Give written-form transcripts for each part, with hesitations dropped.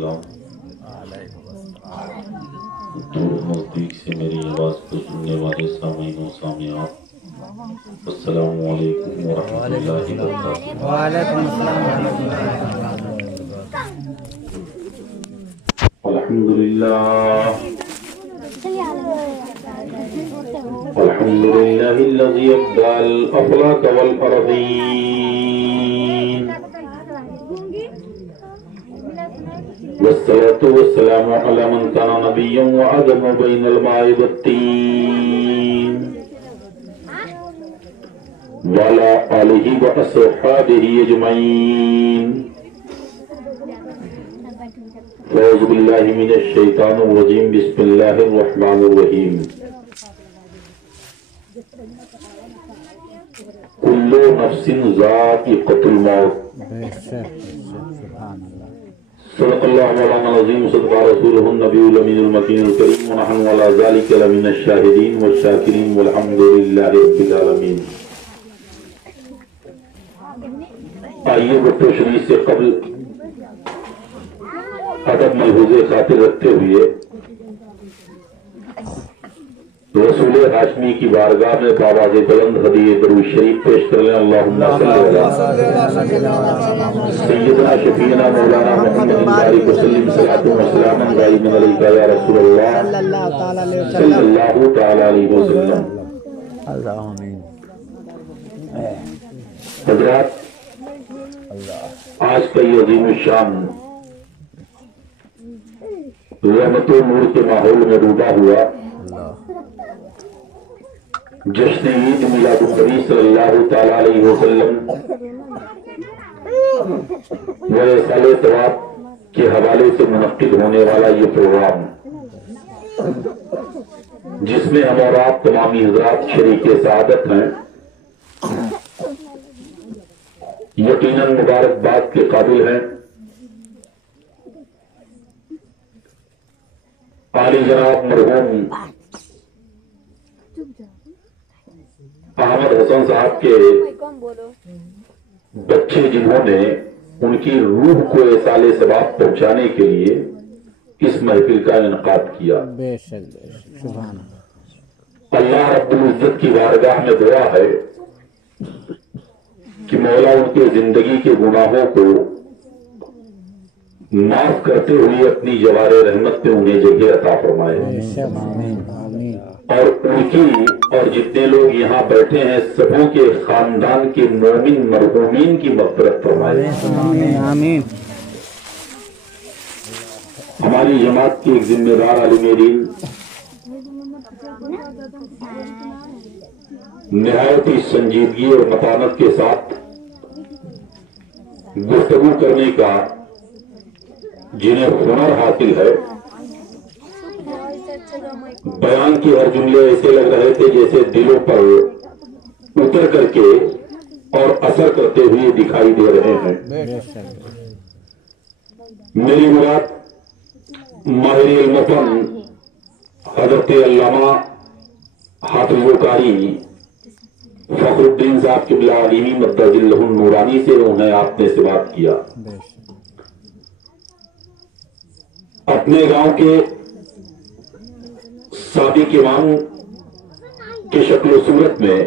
वसल्लम। दूर नज़दीक से मेरी आवाज़ को सुनने वाले सामीन व सामियात, अस्सलामु अलैकुम व रहमतुल्लाहि व बरकातुहू। वालेकुम अस्सलाम व रहमतुल्लाहि व बरकातुहू। अल्हम्दुलिल्लाह अल्हम्दुलिल्लाहिल्लज़ी अब्दल अफ़लाक वल अरदीन वस्सलातु वस्सलामु अला मन काना नबिय्यन व आदम बैनल माइ वत्तीन व अला आलिहि व अस्हाबिहि अजमईन। औज़ु बिल्लाहि मिनश शैतानिर रजीम। बिस्मिल्लाहिर रहमानिर रहीम। कुल्लु नफ्सिन ज़ाइक़तुल मौत। सदक़ल्लाहु मौलाना अज़ीम सदक़ा रसूलुहुन नबियुल अमीनुल मकीनुल करीम व नहनु अला ज़ालिका लमिनश शाहिदीन व शाकिरीन वल्हम्दुलिल्लाहि रब्बिल आलमीन। आइए वक्त शरीफ से कबल अदब मलहूज़े खातिर रखते हुए रसूल हाशमी की बारगाह में बावाज़े बुलंद हदीए दरूद शरीफ पेश कर लें। अल्लाहुम्मा सल्ली अला सय्यिदना शफीना मौलाना मुहम्मद बारिक वसल्लिम सलातु व सलामन दाइमन अलैका या रसूलल्लाह सल्लल्लाहु तआला अलैहि वसल्लम। हज़रात, आज का ये अज़ीम शान रहमत व नूर के माहौल में डूबा हुआ जश्न ईद मिलादुन नबी सल्लल्लाहु तआला अलैहि वसल्लम व साले तवाब के हवाले से मुनक्किद होने वाला ये प्रोग्राम, जिसमें हम और आप तमामी हज़रात शरीके सआदत हैं, यकीनन मुबारकबाद के काबिल हैं। आली जनाब मरहूम अहमद हसन साहब के बच्चे, जिन्होंने उनकी रूह को एसाले सवाब पहुंचाने के लिए इस महफिल का इनकाद किया। अल्लाह रब्बुल इज्जत की बारगाह में दुआ है कि मौला उनके जिंदगी के गुनाहों को माफ करते हुए अपनी जवारे रहमत पे उन्हें जगह अता फरमाए और उनकी और जितने लोग यहाँ बैठे हैं सबों के खानदान के मोमिन मरहूमीन की मग़फ़िरत फरमाए। आमीन। हमारी जमात की एक जिम्मेदार आलिम दीन निहायत ही संजीदगी और मतानत के साथ गुफ्तगू करने का जिन्हें हुनर हासिल है, बयान के हर जुमले ऐसे लग रहे थे जैसे दिलों पर उतर करके और असर करते हुए दिखाई दे रहे हैं। मेरी मुराद माहिर इल्म हज़रत अल्लामा हाफिज़ कारी फखरुद्दीन साहब क़िबला आलिमी मद्दजिल्लहुन नूरानी से उन्हें आपने से बात किया। अपने गांव के साबिक इमाम के शक्ल सूरत में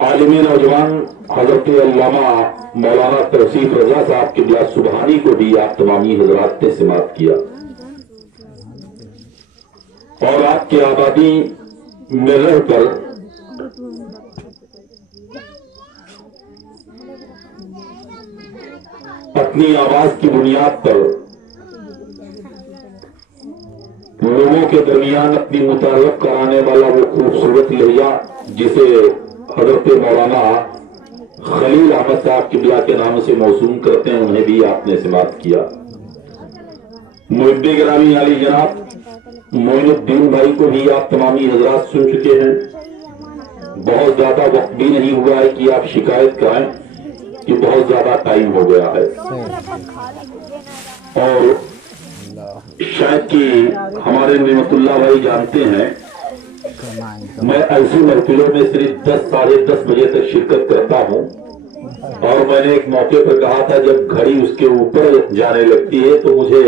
आलिम नौजवान हज़रत अल्लामा मौलाना तौसीफ रजा साहब क़िबला सुबहानी को भी आप तमामी हज़रात ने से बात किया और आपके आबादी में रहकर अपनी आवाज की बुनियाद पर लोगों के दरमियान अपनी मुतारफ कराने वाला वो खूबसूरत लहजा जिसे हजरत मौलाना खलील अहमद साहब क़िबला के नाम से मौसूम करते हैं, उन्हें भी आपने से बात किया। मुहिब्बे गिरामी आली जनाब मोइनुद्दीन भाई को भी आप तमामी हजरात सुन चुके हैं। बहुत ज्यादा वक्त भी नहीं हुआ है कि आप शिकायत कराएं कि बहुत ज्यादा टाइम हो गया है और शायद कि हमारे निमतुल्लाह भाई जानते हैं मैं ऐसी महफिलों में सिर्फ 10 साढ़े 10 बजे तक शिरकत करता हूं اور میں نے ایک موقع پر کہا تھا جب گھڑی اس کے اوپر جانے لگتی ہے تو مجھے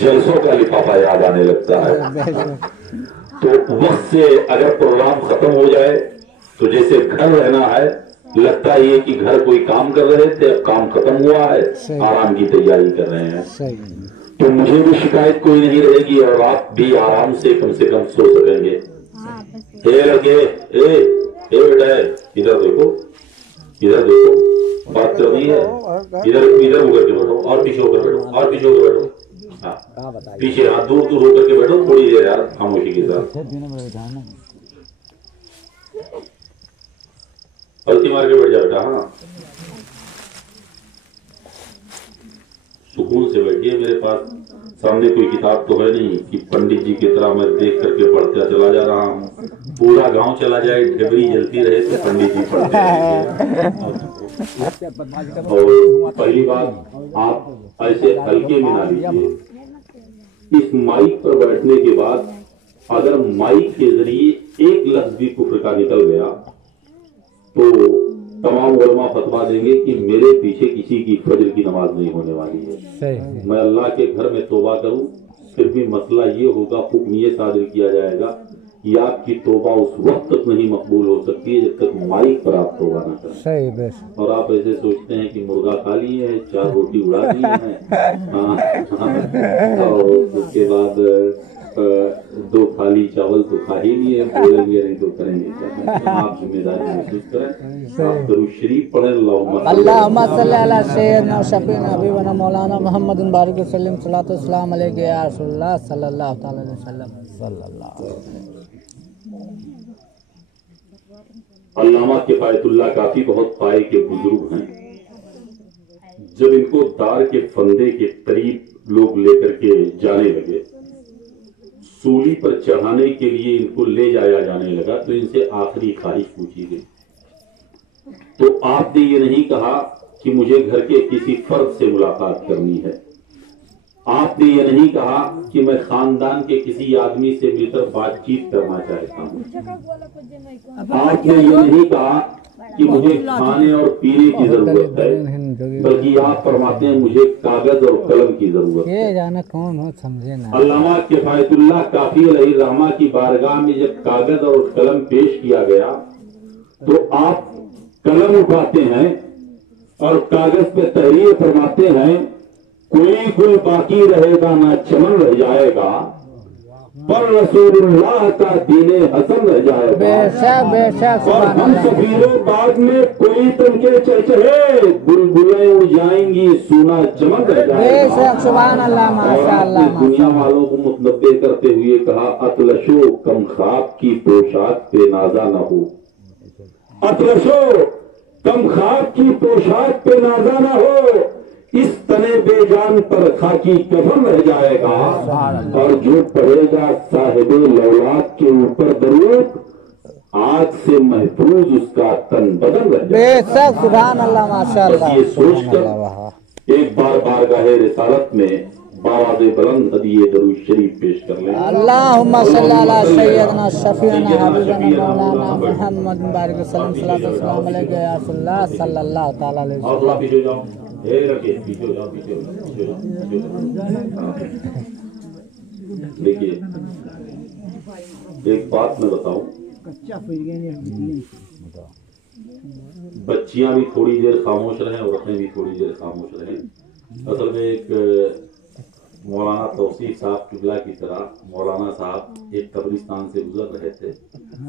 جلسوں کا لفافہ یاد آنے لگتا ہے. تو وقت سے اگر پروگرام ختم ہو جائے تو جیسے گھر رہنا ہے لگتا ہے کہ گھر کوئی کام کر رہے تھے اب کام ختم ہوا ہے آرام کی تیاری کر رہے ہیں. تو مجھے بھی شکایت کوئی نہیں رہے گی اور آپ بھی آرام سے کم سو سکیں گے. لڑکے بیٹا ادھر دیکھو بات کرنی ہے ادھر ہو کر کے بیٹھو اور پیچھے ہو کر بیٹھو اور پیچھے ہو کر بیٹھو. ہاں پیچھے ہاتھ دور ہو کر کے بیٹھو تھوڑی دیر یار خاموشی کے ساتھ. پلتی مار کے بیٹھ جا بیٹا. ہاں سکون سے بیٹھیے. میرے پاس سامنے کوئی کتاب تو ہے نہیں کہ پنڈت جی کی طرح میں دیکھ کر کے پڑھتا چلا جا رہا ہوں. پورا گاؤں چلا جائے ڈبری جلتی رہے تو پنڈت جی پڑھتے رہیں. اور پہلی بات آپ ایسے ہلکے میں نہ لیجیے. اس مائک پر بیٹھنے کے بعد اگر مائک کے ذریعے ایک لفظ بھی کفر کا نکل گیا تو تمام علماء فتوا دیں گے کہ میرے پیچھے کسی کی فجر کی نماز نہیں ہونے والی ہے. میں اللہ کے گھر میں توبہ کروں پھر بھی مسئلہ یہ ہوگا حکم یہ صادر کیا جائے گا کہ آپ کی توبہ اس وقت تک نہیں مقبول ہو سکتی ہے جب تک مائک پر آپ توبہ نہ کریں. اور آپ ایسے سوچتے ہیں کہ مرغا کھا لیے ہیں 4 روٹی اڑا دی ہیں اور اس کے بعد 2 تھالی چاول تو کھا ہی لیے بولیں گے نہیں تو کریں گے. آپ ذمہ داری محسوس کریں. آپ درود شریف پڑھیں. اللہم صلی علی سیدنا شفیعنا حبیبنا مولانا محمد بارک وسلم صلاۃ والسلام علیک یا رسول اللہ صلی اللہ تعالی علیہ وسلم صلی اللہ. علامہ کفایت اللہ کافی بہت پائے کے بزرگ ہیں. جب ان کو دار کے فندے کے قریب لوگ لے کر کے جانے لگے سولی پر چڑھانے کے لیے ان کو لے جایا جانے لگا تو ان سے آخری خواہش پوچھی گئی تو آپ نے یہ نہیں کہا کہ مجھے گھر کے کسی فرد سے ملاقات کرنی ہے. آپ نے یہ نہیں کہا کہ میں خاندان کے کسی آدمی سے مل کر بات چیت کرنا چاہتا ہوں. آپ نے یہ نہیں کہا کہ مجھے کھانے اور پینے کی ضرورت ہے بلکہ آپ فرماتے ہیں مجھے کاغذ اور قلم کی ضرورت ہے. علامہ کفایت اللہ کافی علیہ الرحمہ کی بارگاہ میں جب کاغذ اور قلم پیش کیا گیا تو آپ قلم اٹھاتے ہیں اور کاغذ پہ تحریر فرماتے ہیں کوئی گل باقی رہے گا نہ چمن رہ جائے گا پر رسول اللہ کا دین حسن رہ جائے گا. اور ہم سفیروں بعد میں کوئی تنکے چرچرے بلبلیں اڑ جائیں گی سونا چمن رہ جائے گا. سبحان اللہ ماشاء اللہ. دنیا والوں کو متنبع کرتے ہوئے کہا اطلشو کم خواب کی پوشاک پہ نازا نہ ہو. اطلشو کم خواب کی پوشاک پہ نازا نہ ہو اس تنے بے جان پر خاکی کفن رہ جائے گا. اور جو پڑھے گا صاحب لولاد کے اوپر درود آج سے محفوظ اس کا تن بدن رہ جائے گا. سبحان اللہ ماشاء اللہ. یہ سوچ کر ایک بار بارگاہ رسالت میں باواز بلند ہدیے درود شریف پیش کر لیں. اللہم صلی علی سیدنا شفیعنا حبیبنا مولانا محمد بارک وسلم صلاۃ والسلام علیک یا رسول اللہ صلی اللہ تعالی علیہ وسلم. اور پیچھے جاؤ پیچھے ہو جاؤ پیچھے ہو جاؤ. دیکھیے ایک بات میں بتاؤں بچیاں بھی تھوڑی دیر خاموش رہیں عورتیں بھی تھوڑی دیر خاموش رہیں. اصل میں ایک مولانا توصیف صاحب قبلہ کی طرح مولانا صاحب ایک قبرستان سے گزر رہے تھے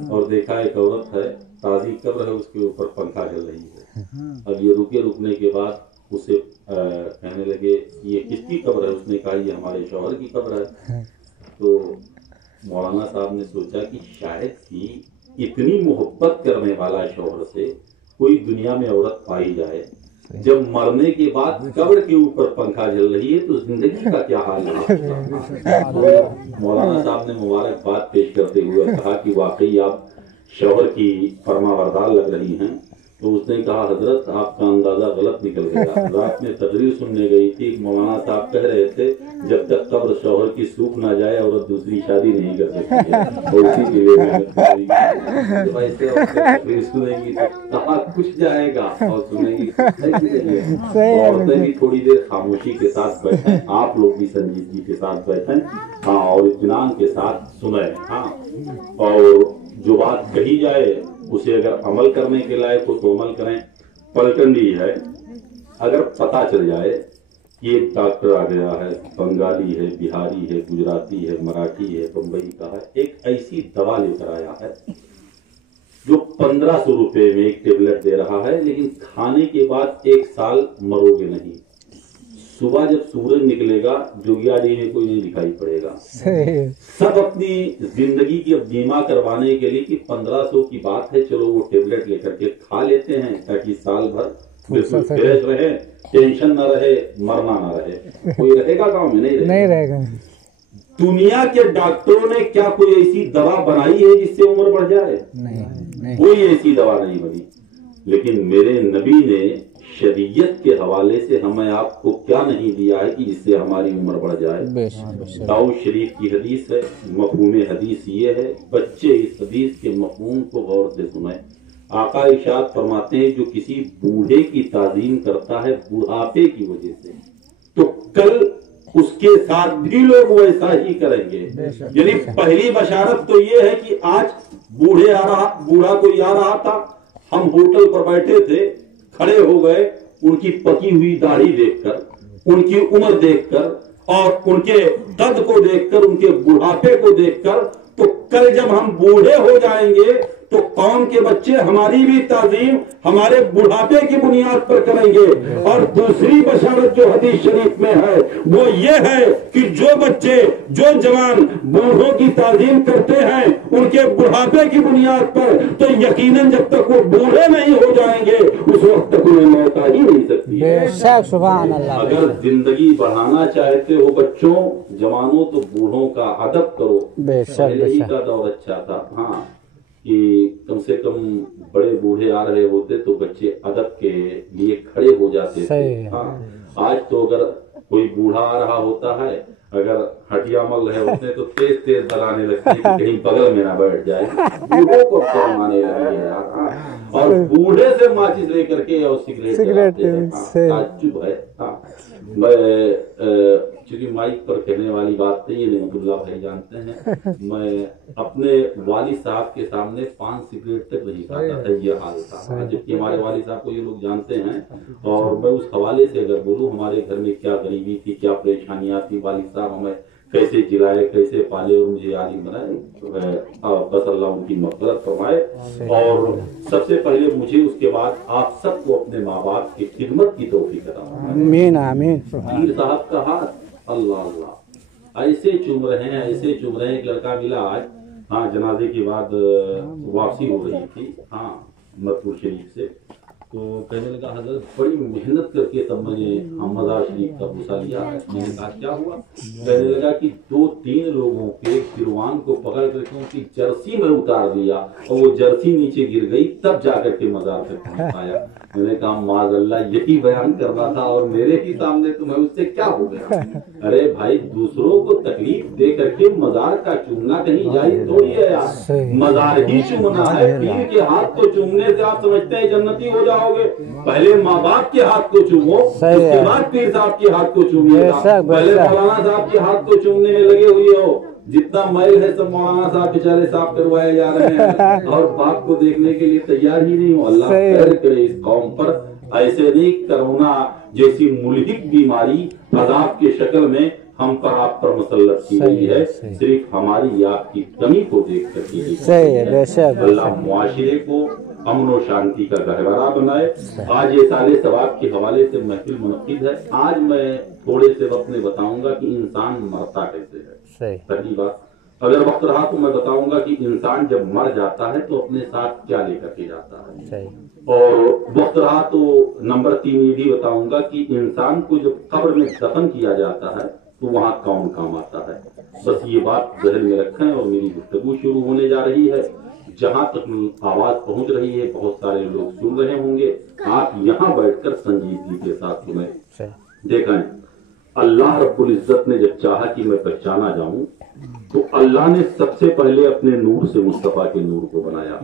اور دیکھا ایک عورت ہے تازی قبر ہے اس کے اوپر پنکھا چل رہی ہے. اب یہ رکنے کے بعد اسے کہنے لگے یہ کس کی قبر ہے. اس نے کہا یہ ہمارے شوہر کی قبر ہے. تو مولانا صاحب نے سوچا کہ شاید ہی اتنی محبت کرنے والا شوہر سے کوئی دنیا میں عورت پائی جائے. جب مرنے کے بعد قبر کے اوپر پنکھا جل رہی ہے تو زندگی کا کیا حال ہے. تو مولانا صاحب نے مبارکباد پیش کرتے ہوئے کہا کہ واقعی آپ شوہر کی فرما بردار لگ رہی ہیں تو اس نے کہا حضرت آپ کا اندازہ غلط نکل گیا، رات میں تقریر سننے گئی تھی، مولانا صاحب کہہ رہے تھے جب تک قبر شوہر کی سوکھ نہ جائے عورت دوسری شادی نہیں کر سکتی ہے، اور اسی کے لیے جب ایسے تقریر سنیں گی تو کہاں کچھ جائے گا اور سنیں گی عورتیں بھی تھوڑی دیر خاموشی کے ساتھ بیٹھیں، آپ لوگ بھی سنجیدگی کے ساتھ بیٹھیں، ہاں، اور اطمینان کے ساتھ سنیں، ہاں، اور جو بات کہی جائے اسے اگر عمل کرنے کے لائق ہو تو عمل کریں۔ پلٹنڈی ہے، اگر پتا چل جائے کہ ایک ڈاکٹر آ گیا ہے، بنگالی ہے، بہاری ہے، گجراتی ہے، مراٹھی ہے، بمبئی کا ہے، ایک ایسی دوا لے کر آیا ہے جو 1500 روپے میں ایک ٹیبلٹ دے رہا ہے، لیکن کھانے کے بعد 1 سال مرو گے نہیں، صبح جب سورج نکلے گا جوگیاڑی میں کوئی نہیں دکھائی پڑے گا۔ سب اپنی زندگی کی اب بیمہ کروانے کے لیے کہ 1500 کی بات ہے، چلو وہ ٹیبلٹ لے کر کے کھا لیتے ہیں تاکہ سال بھر بالکل فریش رہے، ٹینشن نہ رہے، مرنا نہ رہے۔ کوئی رہے گا گاؤں میں؟ نہیں رہے گا۔ دنیا کے ڈاکٹروں نے کیا کوئی ایسی دوا بنائی ہے جس سے عمر بڑھ جائے؟ نہیں، کوئی ایسی دوا نہیں بنی، لیکن میرے نبی نے شریعت کے حوالے سے ہمیں آپ کو کیا نہیں دیا ہے کہ جس سے ہماری عمر بڑھ جائے۔ داؤد شریف کی حدیث ہے، مفہوم حدیث یہ ہے، بچے اس حدیث کے مفہوم کو غور سے سنیں۔ آقا ارشاد فرماتے ہیں جو کسی بوڑھے کی تعظیم کرتا ہے بڑھاپے کی وجہ سے، تو کل اس کے ساتھ بھی لوگ ویسا ہی کریں گے۔ یعنی پہلی بشارت تو یہ ہے کہ آج بوڑھا کوئی آ رہا تھا، ہم ہوٹل پر بیٹھے تھے، کھڑے ہو گئے، ان کی پکی ہوئی داڑھی دیکھ کر، ان کی عمر دیکھ کر اور ان کے قد کو دیکھ کر، ان کے بڑھاپے کو دیکھ کر، تو کل جب ہم بوڑھے ہو جائیں گے تو قوم کے بچے ہماری بھی تعظیم ہمارے بڑھاپے کی بنیاد پر کریں گے۔ اور دوسری بشارت جو حدیث شریف میں ہے وہ یہ ہے کہ جو بچے، جو جوان بوڑھوں کی تعظیم کرتے ہیں ان کے بڑھاپے کی بنیاد پر، تو یقیناً جب تک وہ بوڑھے نہیں ہو جائیں گے اس وقت تک انہیں موت آ ہی نہیں سکتی ہے۔ سبحان اللہ۔ اگر زندگی بڑھانا چاہتے ہو بچوں، جوانوں، تو بوڑھوں کا ادب کرو۔ پہلے ہی کا دور اچھا تھا، ہاں، کہ کم سے کم بڑے بوڑھے آ رہے ہوتے تو بچے ادب کے لیے کھڑے ہو جاتے تھے۔ ہاں، آج تو اگر کوئی بوڑھا آ رہا ہوتا ہے، اگر ہٹیا مل رہے ہوتے تو تیز تیز ڈرانے لگتے ہیں کہ کہیں بغل میں نہ بیٹھ جائے۔ بوڑھوں کو فرمانے لگے یار، اور بوڑھے سے ماچس لے کر کے اور سگریٹ تعجب ہے۔ چونکہ مائک پر کہنے والی بات نہیں ہے، نعمت اللہ بھائی جانتے ہیں، میں اپنے والد صاحب کے سامنے 5 سگریٹ تک نہیں کھاتا تھا، یہ حال تھا، جبکہ ہمارے والد صاحب کو یہ لوگ جانتے ہیں۔ اور میں اس حوالے سے اگر بولوں ہمارے گھر میں کیا غریبی تھی، کیا پریشانیاں تھی، والد صاحب ہمیں کیسے جلائے، کیسے پالے اور مجھے عالم بنائے، بس اللہ ان کی مغفرت فرمائے۔ اور سب سے پہلے مجھے، اس کے بعد آپ سب کو اپنے ماں باپ کی خدمت کی توفیق عطا فرمائے۔ آمین آمین۔ پیر صاحب کا ہاتھ، اللہ اللہ، ایسے چوم رہے ہیں، ایسے چوم رہے ہیں۔ ایک لڑکا ملا آج، ہاں، جنازے کے بعد واپسی ہو رہی تھی، ہاں، مرپور شریف سے، تو کہنے لگا حضرت بڑی محنت کر کے تب میں نے مزار شریف کا بوسہ لیا ہے۔ میں نے کہا کیا ہوا؟ کہنے لگا کہ 2-3 لوگوں کے گروان کو پکڑ کر کے ان کی جرسی میں اتار دیا اور وہ جرسی نیچے گر گئی، تب جا کر کے مزار تک پہنچ پایا۔ میں نے کہا معاذ اللہ، یہی بیان کرنا تھا اور میرے ہی سامنے تمہیں اس سے کیا ہو گیا؟ ارے بھائی، دوسروں کو تکلیف دے کر کے مزار کا چومنا کہیں جائز تھوڑی ہے یار، مزار ہی چومنا ہے۔ پیر کے ہاتھ کو چومنے سے آپ سمجھتے ہیں جنتی ہو جاؤ گے؟ پہلے ماں باپ کے ہاتھ کو چومو، اس کے بعد پیر صاحب کے ہاتھ کو چومیے گا۔ پہلے مولانا صاحب کے ہاتھ کو چومنے میں لگے ہوئے ہو، جتنا میل ہے سب مولانا صاحب بیچارے صاف کروائے جا رہے ہیں اور باپ کو دیکھنے کے لیے تیار ہی نہیں ہو۔ اللہ خیر کرے اس قوم پر۔ ایسے نہیں، کرونا جیسی ملحق بیماری عذاب کی شکل میں ہم پر آپ پر مسلط کی گئی ہے، صرف ہماری آپ کی کمی کو دیکھ کر کی گئی۔ اللہ معاشرے کو امن و شانتی کا گہوارہ بنائے۔ آج یہ سال ثواب کے حوالے سے محفل منعقد ہے۔ آج میں تھوڑے سے وقت میں بتاؤں گا کہ انسان مرتا کیسے ہے۔ پہلی بات، اگر وقت رہا تو میں بتاؤں گا کہ انسان جب مر جاتا ہے تو اپنے ساتھ کیا لے کر کے جاتا ہے، اور وقت رہا تو نمبر 3 یہ بھی بتاؤں گا کہ انسان کو جب قبر میں دفن کیا جاتا ہے تو وہاں کون کام آتا ہے۔ بس یہ بات ذہن میں رکھیں اور میری گفتگو شروع ہونے جا رہی ہے۔ جہاں تک آواز پہنچ رہی ہے بہت سارے لوگ سن رہے ہوں گے، آپ یہاں بیٹھ کر سنجیدگی کے ساتھ سنیں۔ دیکھیں، اللہ رب العزت نے جب چاہا کہ میں پہچانا جاؤں تو اللہ نے سب سے پہلے اپنے نور سے مصطفیٰ کے نور کو بنایا۔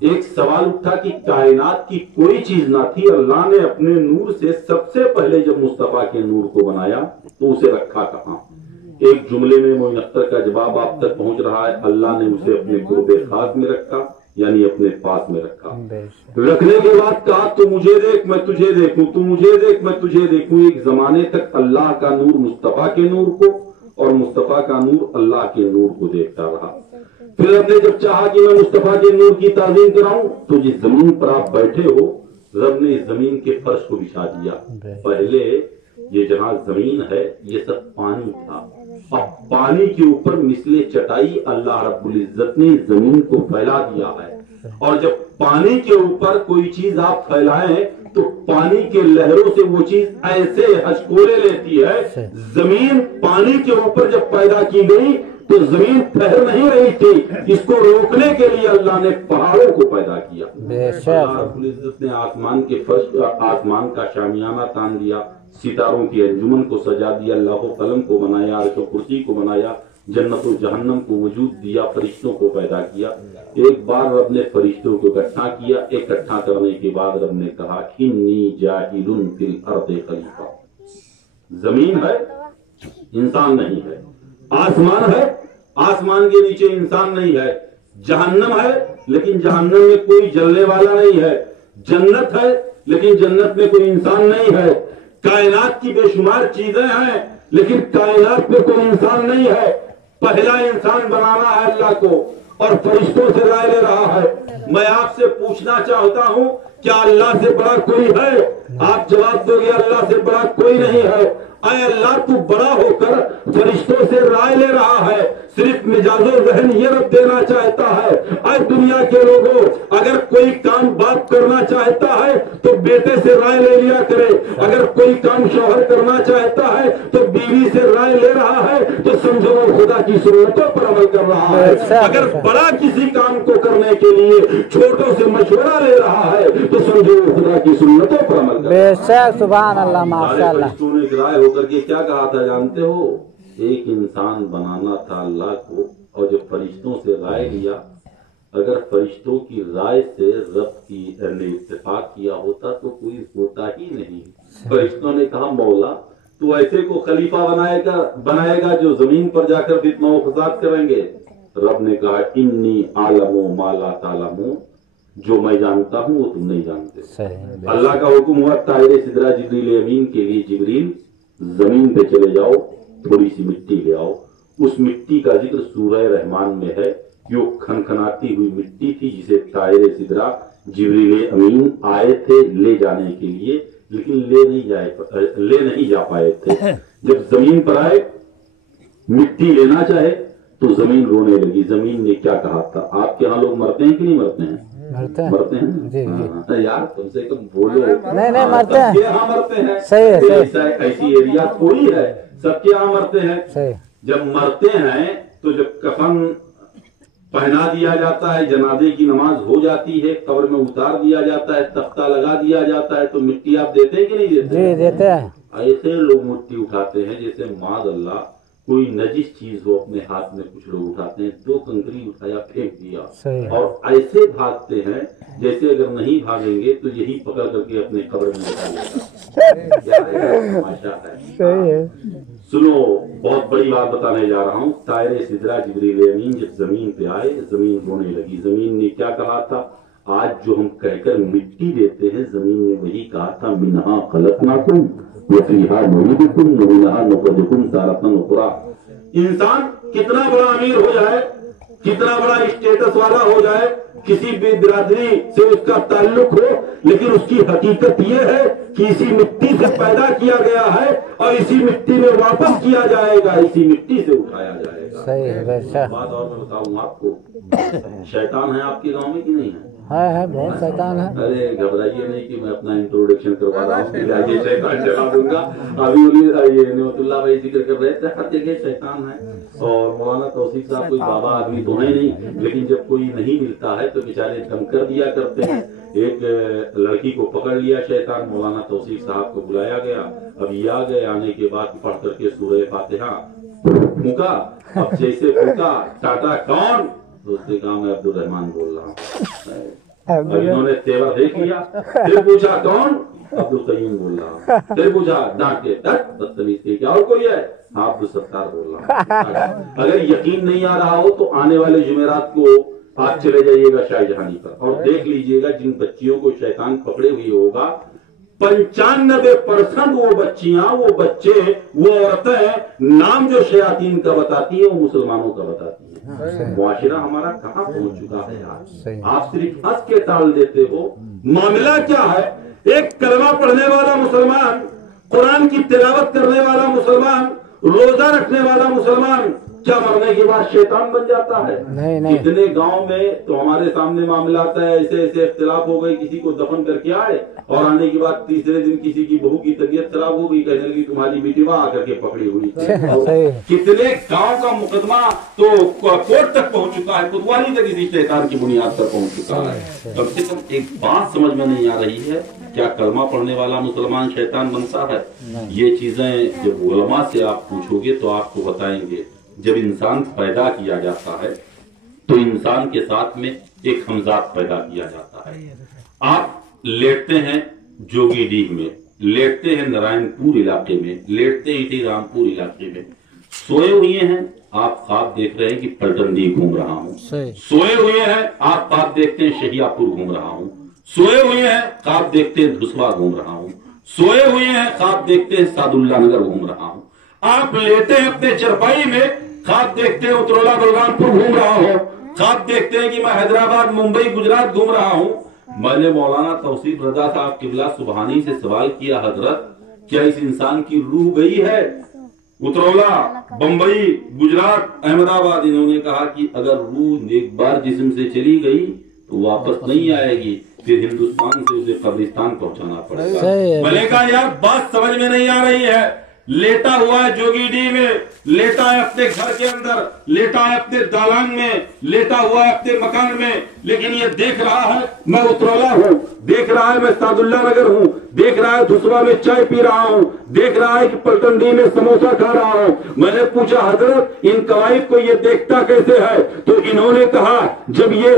ایک سوال اٹھا کہ کائنات کی کوئی چیز نہ تھی، اللہ نے اپنے نور سے سب سے پہلے جب مصطفیٰ کے نور کو بنایا تو اسے رکھا کہاں؟ ایک جملے میں معین اختر کا جواب آپ تک پہنچ رہا ہے، اللہ نے اسے اپنے قرب خاص میں رکھا، یعنی اپنے پاس میں رکھا۔ رکھنے کے بعد کہا تو مجھے دیکھ میں تجھے دیکھوں، تو مجھے دیکھ میں تجھے دیکھوں۔ ایک زمانے تک اللہ کا نور مصطفیٰ کے نور کو اور مصطفیٰ کا نور اللہ کے نور کو دیکھتا رہا۔ پھر رب نے جب چاہا کہ میں مصطفیٰ کے نور کی تعظیم کراؤں تو جس زمین پر آپ بیٹھے ہو رب نے اس زمین کے فرش کو بچھا دیا۔ پہلے یہ جہاں زمین ہے یہ سب پانی تھا، اب پانی کے اوپر مثل چٹائی اللہ رب العزت نے زمین کو پھیلا دیا ہے۔ اور جب پانی کے اوپر کوئی چیز آپ پھیلائیں تو پانی کے لہروں سے وہ چیز ایسے ہچکولے لیتی ہے۔ زمین پانی کے اوپر جب پیدا کی گئی تو زمین ٹھہر نہیں رہی تھی، اس کو روکنے کے لیے اللہ نے پہاڑوں کو پیدا کیا۔ اللہ رب العزت نے آسمان کے فرش، آسمان کا شامیانہ تان دیا، ستاروں کی انجمن کو سجا دیا، لوح و قلم کو بنایا، عرش و کرسی کو بنایا، جنت و جہنم کو وجود دیا، فرشتوں کو پیدا کیا۔ ایک بار رب نے فرشتوں کو اکٹھا کیا، اکٹھا کرنے کے بعد رب نے کہا انی جاعل فی الارض خلیفہ۔ زمین ہے، انسان نہیں ہے، آسمان ہے، آسمان کے نیچے انسان نہیں ہے، جہنم ہے لیکن جہنم میں کوئی جلنے والا نہیں ہے، جنت ہے لیکن جنت میں کوئی انسان نہیں ہے، کائنات کی بے شمار چیزیں ہیں لیکن کائنات میں کوئی انسان نہیں ہے۔ پہلا انسان بنانا ہے اللہ کو اور فرشتوں سے رائے لے رہا ہے۔ میں آپ سے پوچھنا چاہتا ہوں کیا اللہ سے بڑا کوئی ہے؟ آپ جواب دو گے اللہ سے بڑا کوئی نہیں ہے۔ اے اللہ تو بڑا ہو کر فرشتوں سے رائے لے رہا ہے، صرف مجاز و ذہن یہ رب دینا چاہتا ہے۔ اے دنیا کے لوگوں، اگر کوئی کام باپ کرنا چاہتا ہے تو بیٹے سے رائے لے لیا کرے، اگر کوئی کام شوہر کرنا چاہتا ہے تو بیوی سے رائے لے رہا ہے تو سمجھو وہ خدا کی سنتوں پر عمل کر رہا ہے۔ اگر بڑا کسی کام کو کرنے کے لیے چھوٹوں سے مشورہ لے رہا ہے تو سمجھو وہ خدا کی سنتوں پر عمل کر رہا ہے۔ بے شک، سبحان اللہ، ماشاء اللہ۔ فرشتوں نے رائے ہو کر کے کیا کہا تھا جانتے ہو؟ ایک انسان بنانا تھا اللہ کو، اور جب فرشتوں سے رائے لیا، اگر فرشتوں کی رائے سے رب کی نے اتفاق کیا ہوتا تو کوئی ہوتا ہی نہیں۔ فرشتوں نے کہا مولا تو ایسے کو خلیفہ بنائے گا جو زمین پر جا کر فتنہ و فساد کریں گے؟ رب نے کہا انی عالم ما لا تعلمون، جو میں جانتا ہوں وہ تم نہیں جانتے۔ اللہ کا حکم ہوا طائر سدرہ جبریل امین کے لیے، جبریل زمین پہ چلے جاؤ، تھوڑی سی مٹی لے آؤ۔ اس مٹی کا ذکر سورہ رحمان میں ہے کہ وہ کھنکھناتی ہوئی مٹی تھی جسے طائر سدرہ جبریل امین آئے تھے لے جانے کے لیے، لیکن لے نہیں جا پائے تھے۔ جب زمین پر آئے مٹی لینا چاہے تو زمین رونے لگی۔ زمین نے کیا کہا تھا؟ آپ کے ہاں لوگ مرتے ہیں کہ نہیں مرتے ہیں؟ مرتے ہیں یار، کم سے کم بولو۔ نہیں مرتے ہیں، سب کے یہاں مرتے ہیں۔ صحیح ہے، ایسی ایریا تھوڑی ہے، سب کے یہاں مرتے ہیں۔ جب مرتے ہیں تو جب کفن پہنا دیا جاتا ہے، جنازے کی نماز ہو جاتی ہے، قبر میں اتار دیا جاتا ہے، تختہ لگا دیا جاتا ہے، تو مٹی آپ دیتے ہیں کہ نہیں دیتے؟ جی دیتے ہیں۔ ایسے لوگ مٹی اٹھاتے ہیں جیسے معاذ اللہ کوئی نجس چیز ہو، اپنے ہاتھ میں کچھ لوگ اٹھاتے ہیں، 2 کنکری اٹھایا پھینک دیا، اور ایسے بھاگتے ہیں جیسے اگر نہیں بھاگیں گے تو یہی پکڑ کر کے اپنے قبر میں تماشا ہے۔ سنو، بہت بڑی بات بتانے جا رہا ہوں۔ طائر سدرہ جبریل امین جب زمین پہ آئے، زمین رونے لگی۔ زمین نے کیا کہا تھا؟ آج جو ہم کہہ کر مٹی دیتے ہیں، زمین نے وہی کہا تھا منہا خلقناکم وفیہا نعیدکم ومنہا نخرجکم تارۃ اخری۔ انسان کتنا بڑا امیر ہو جائے، کتنا بڑا اسٹیٹس والا ہو جائے، کسی بھی برادری سے اس کا تعلق ہو، لیکن اس کی حقیقت یہ ہے کہ اسی مٹی سے پیدا کیا گیا ہے اور اسی مٹی میں واپس کیا جائے گا، اسی مٹی سے اٹھایا جائے گا۔ بات اور میں بتاؤں آپ کو، شیطان ہے آپ کے گاؤں میں کہ نہیں ہے؟ है बहुत शैतान है। अरे घबराइए नहीं कि मैं अपना इंट्रोडक्शन करवा रहा हूँ, आगे शैतान चला दूंगा। अभी ये नेमतुल्लाह भाई जिक्र कर रहे थे, हर जगह शैतान है। और मौलाना तौसीफ साहब कोई बाबा आदमी तो है नहीं, लेकिन जब कोई नहीं मिलता है तो बेचारे दम कर दिया करते हैं। एक लड़की को पकड़ लिया शैतान, मौलाना तौसीफ साहब को बुलाया गया। अब ये आ गए, आने के बाद पढ़ करके सूरह फातिहा फूका। अब जैसे फूका, टाटा कौन? तो उसने कहा मैं अब्दुल रहमान बोल रहा हूँ। अब इन्होंने तेवर देख लिया, फिर पूछा कौन? अब्दुल कयूम बोल रहा हूँ। फिर पूछा डांट के, बदतमीज के, क्या और कोई है? हाँ अब्दुल सत्तार बोल रहा हूँ। अगर यकीन नहीं आ रहा हो तो आने वाले जुमेरात को आज चले जाइएगा शाहजहानी पर और देख लीजिएगा जिन बच्चियों को शैतान पकड़े हुए होगा 95% वो बच्चियां, वो बच्चे, वो औरतें नाम जो शयातीन का बताती है वो मुसलमानों का बताती है। मुआशरा हमारा कहाँ पहुंच चुका है यार। आप सिर्फ हंस के टाल देते हो। मामला क्या है? एक कलमा पढ़ने वाला मुसलमान, कुरान की तिलावत करने वाला मुसलमान, रोजा रखने वाला मुसलमान क्या मरने के बाद शैतान बन जाता है? नहीं। कितने गांव में तो हमारे सामने मामला आता है, ऐसे ऐसे इख्तिलाफ हो गए, किसी को दफन करके आए और आने के बाद तीसरे दिन किसी की बहू की तबीयत खराब हो गई, कहने लगी तुम्हारी बेटीवा आकर के पकड़ी हुई। कितने गांव का मुकदमा तो कोर्ट तक पहुंच चुका है, कोतवाली तक इसी शैतान की बुनियाद पर पहुंच चुका है। कम से कम एक बात समझ में नहीं आ रही है, क्या कलमा पढ़ने वाला मुसलमान शैतान बनता है? ये चीजें जब उलमा से आप पूछोगे तो आपको बताएंगे। जब इंसान पैदा किया जाता है तो इंसान के साथ में एक हमजात पैदा किया जाता है। आप लेटते हैं जोगीडीह में, लेटते हैं नारायणपुर इलाके में, लेटते हैं रामपुर इलाके में, सोए हुए हैं आप ख्वाब देख रहे हैं कि पलटनडी घूम रहा हूँ, सोए हुए हैं आप ख्वाब देखते हैं शहियापुर घूम रहा हूँ, सोए हुए हैं ख्वाब देखते हैं धुसवा घूम रहा हूँ, सोए हुए हैं ख्वाब देखते हैं सादुल्ला नगर घूम रहा हूँ। आप लेते हैं अपने चरपाई में, ख्वाब देखते हैं उतरौला बलरामपुर घूम रहा हूँ, ख्वाब देखते हैं कि मैं हैदराबाद मुंबई गुजरात घूम रहा हूँ। मैंने मौलाना तौसीफ रजा साहब किबला सुबहानी से सवाल किया, हजरत क्या इस इंसान की रूह गई है उतरौला, बंबई, गुजरात, अहमदाबाद? इन्होंने कहा कि अगर रूह एक बार जिस्म से चली गई तो वापस नहीं आएगी, फिर हिंदुस्तान से उसे कब्रिस्तान पहुंचाना पड़ेगा। मैंने कहा यार बात समझ में नहीं आ रही है। लेटा हुआ है जोगीडीह में, लेटा है अपने घर के अंदर, लेटा है अपने दालान में, लेटा हुआ है अपने मकान में, लेकिन ये देख रहा है मैं उतरौला हूँ, देख रहा है मैं सादुल्ला नगर हूँ, देख रहा है धुसवा में चाय पी रहा हूँ, देख रहा है कि पलटनडी में समोसा खा रहा हूँ। मैंने पूछा हजरत इन कवायद को ये देखता कैसे है? तो इन्होंने कहा जब ये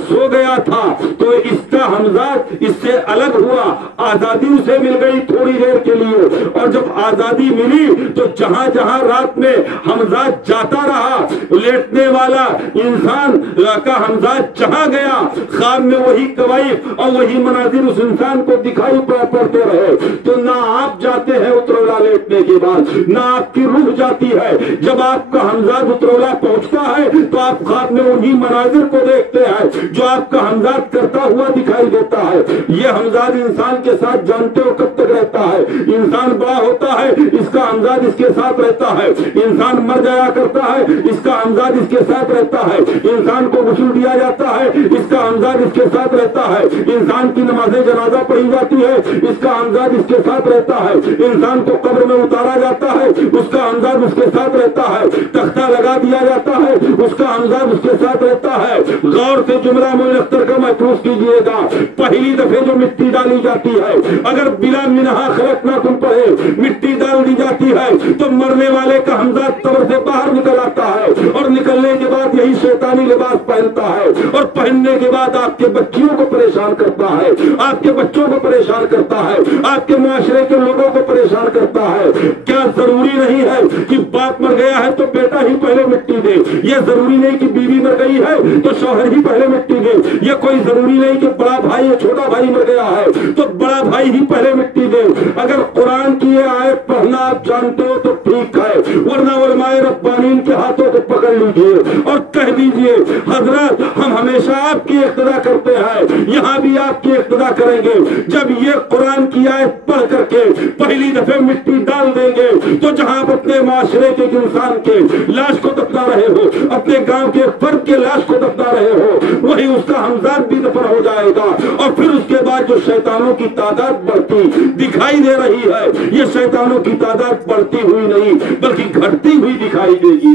सो गया था तो इसका हमजाद इससे अलग हुआ, आजादी उसे मिल गई थोड़ी देर के लिए, और जब आजादी मिली तो जहां जहां रात में हमजाद जाता रहा, लेटने वाला इंसान का हमजाद जहां गया, ख्वाब में वही कवायद और वही मनाजिर उस इंसान को दिखाई पड़ते रहे। तो ना आप जाते हैं उतरौला लेटने के बाद, ना आपकी रूह जाती है। जब आपका हमजाद उतरौला पहुंचता है तो आप ख्वाब में उन्हीं मनाजिर को देखते हैं जो आपका हमजाद करता हुआ दिखाई देता है। ये हमजाद इंसान के साथ जानते हो कब तक रहता है? इंसान बड़ा होता है इसका हमजाद इसके साथ रहता है, इंसान मर जाया करता है इसका हमजाद इसके साथ रहता है, इंसान को गुस्ल दिया जाता है इसका हमजाद इसके साथ रहता है, इंसान की नमाज़े जनाजा पढ़ी जाती है इसका हमजाद इसके साथ रहता है, इंसान को कब्र में उतारा जाता है उसका हमजाद उसके साथ रहता है, तख्ता लगा दिया जाता है उसका हमजाद उसके साथ रहता है। गौर से जुमला मोइन अख्तर का महसूस कीजिएगा, पहली दफे जो मिट्टी डाली जाती है, अगर बिला मिनहा खलकनाकुम पढ़े मिट्टी डाल दी जाती है तो मरने वाले का हमजाद कब्र से बाहर निकल आता है, और निकलने के बाद यही शैतानी लिबास पहनता है, और पहनने के बाद आपके बच्चियों को परेशान करता है, आपके बच्चों को परेशान करता है, आपके मुआशरे के लोगों को परेशान करता है। क्या जरूरी नहीं है कि बाप मर गया है तो बेटा ही पहले मिट्टी दे? ये जरूरी नहीं कि बीवी मर गई है तो शौहर ही पहले मिट्टी दे? ये कोई जरूरी नहीं कि बड़ा भाई या छोटा भाई मर गया है तो बड़ा भाई ही पहले मिट्टी दे? अगर कुरान की ये आयत पढ़ना आप जानते हो तो ठीक है, वरना उलमाए रब्बानीन के हाथों को पकड़ पकड़ लीजिए और कह दीजिए हजरत हम हमेशा आपकी इक्तदा करते हैं, यहाँ भी आपकी इक्तदा करेंगे। जब ये कुरान की आयत पढ़ करके पहली दफे मिट्टी डाल देंगे तो जहाँ आप अपने माशरे के इंसान के लाश को दफना रहे हो, अपने गांव के फर्द के लाश को दफना रहे हो, वही उसका हमजाद भी दफन हो जाएगा। और फिर उसके बाद जो शैतानों की तादाद बढ़ती दिखाई दे रही है, ये शैतानों की तादाद बढ़ती हुई नहीं बल्कि घटती हुई दिखाई देगी।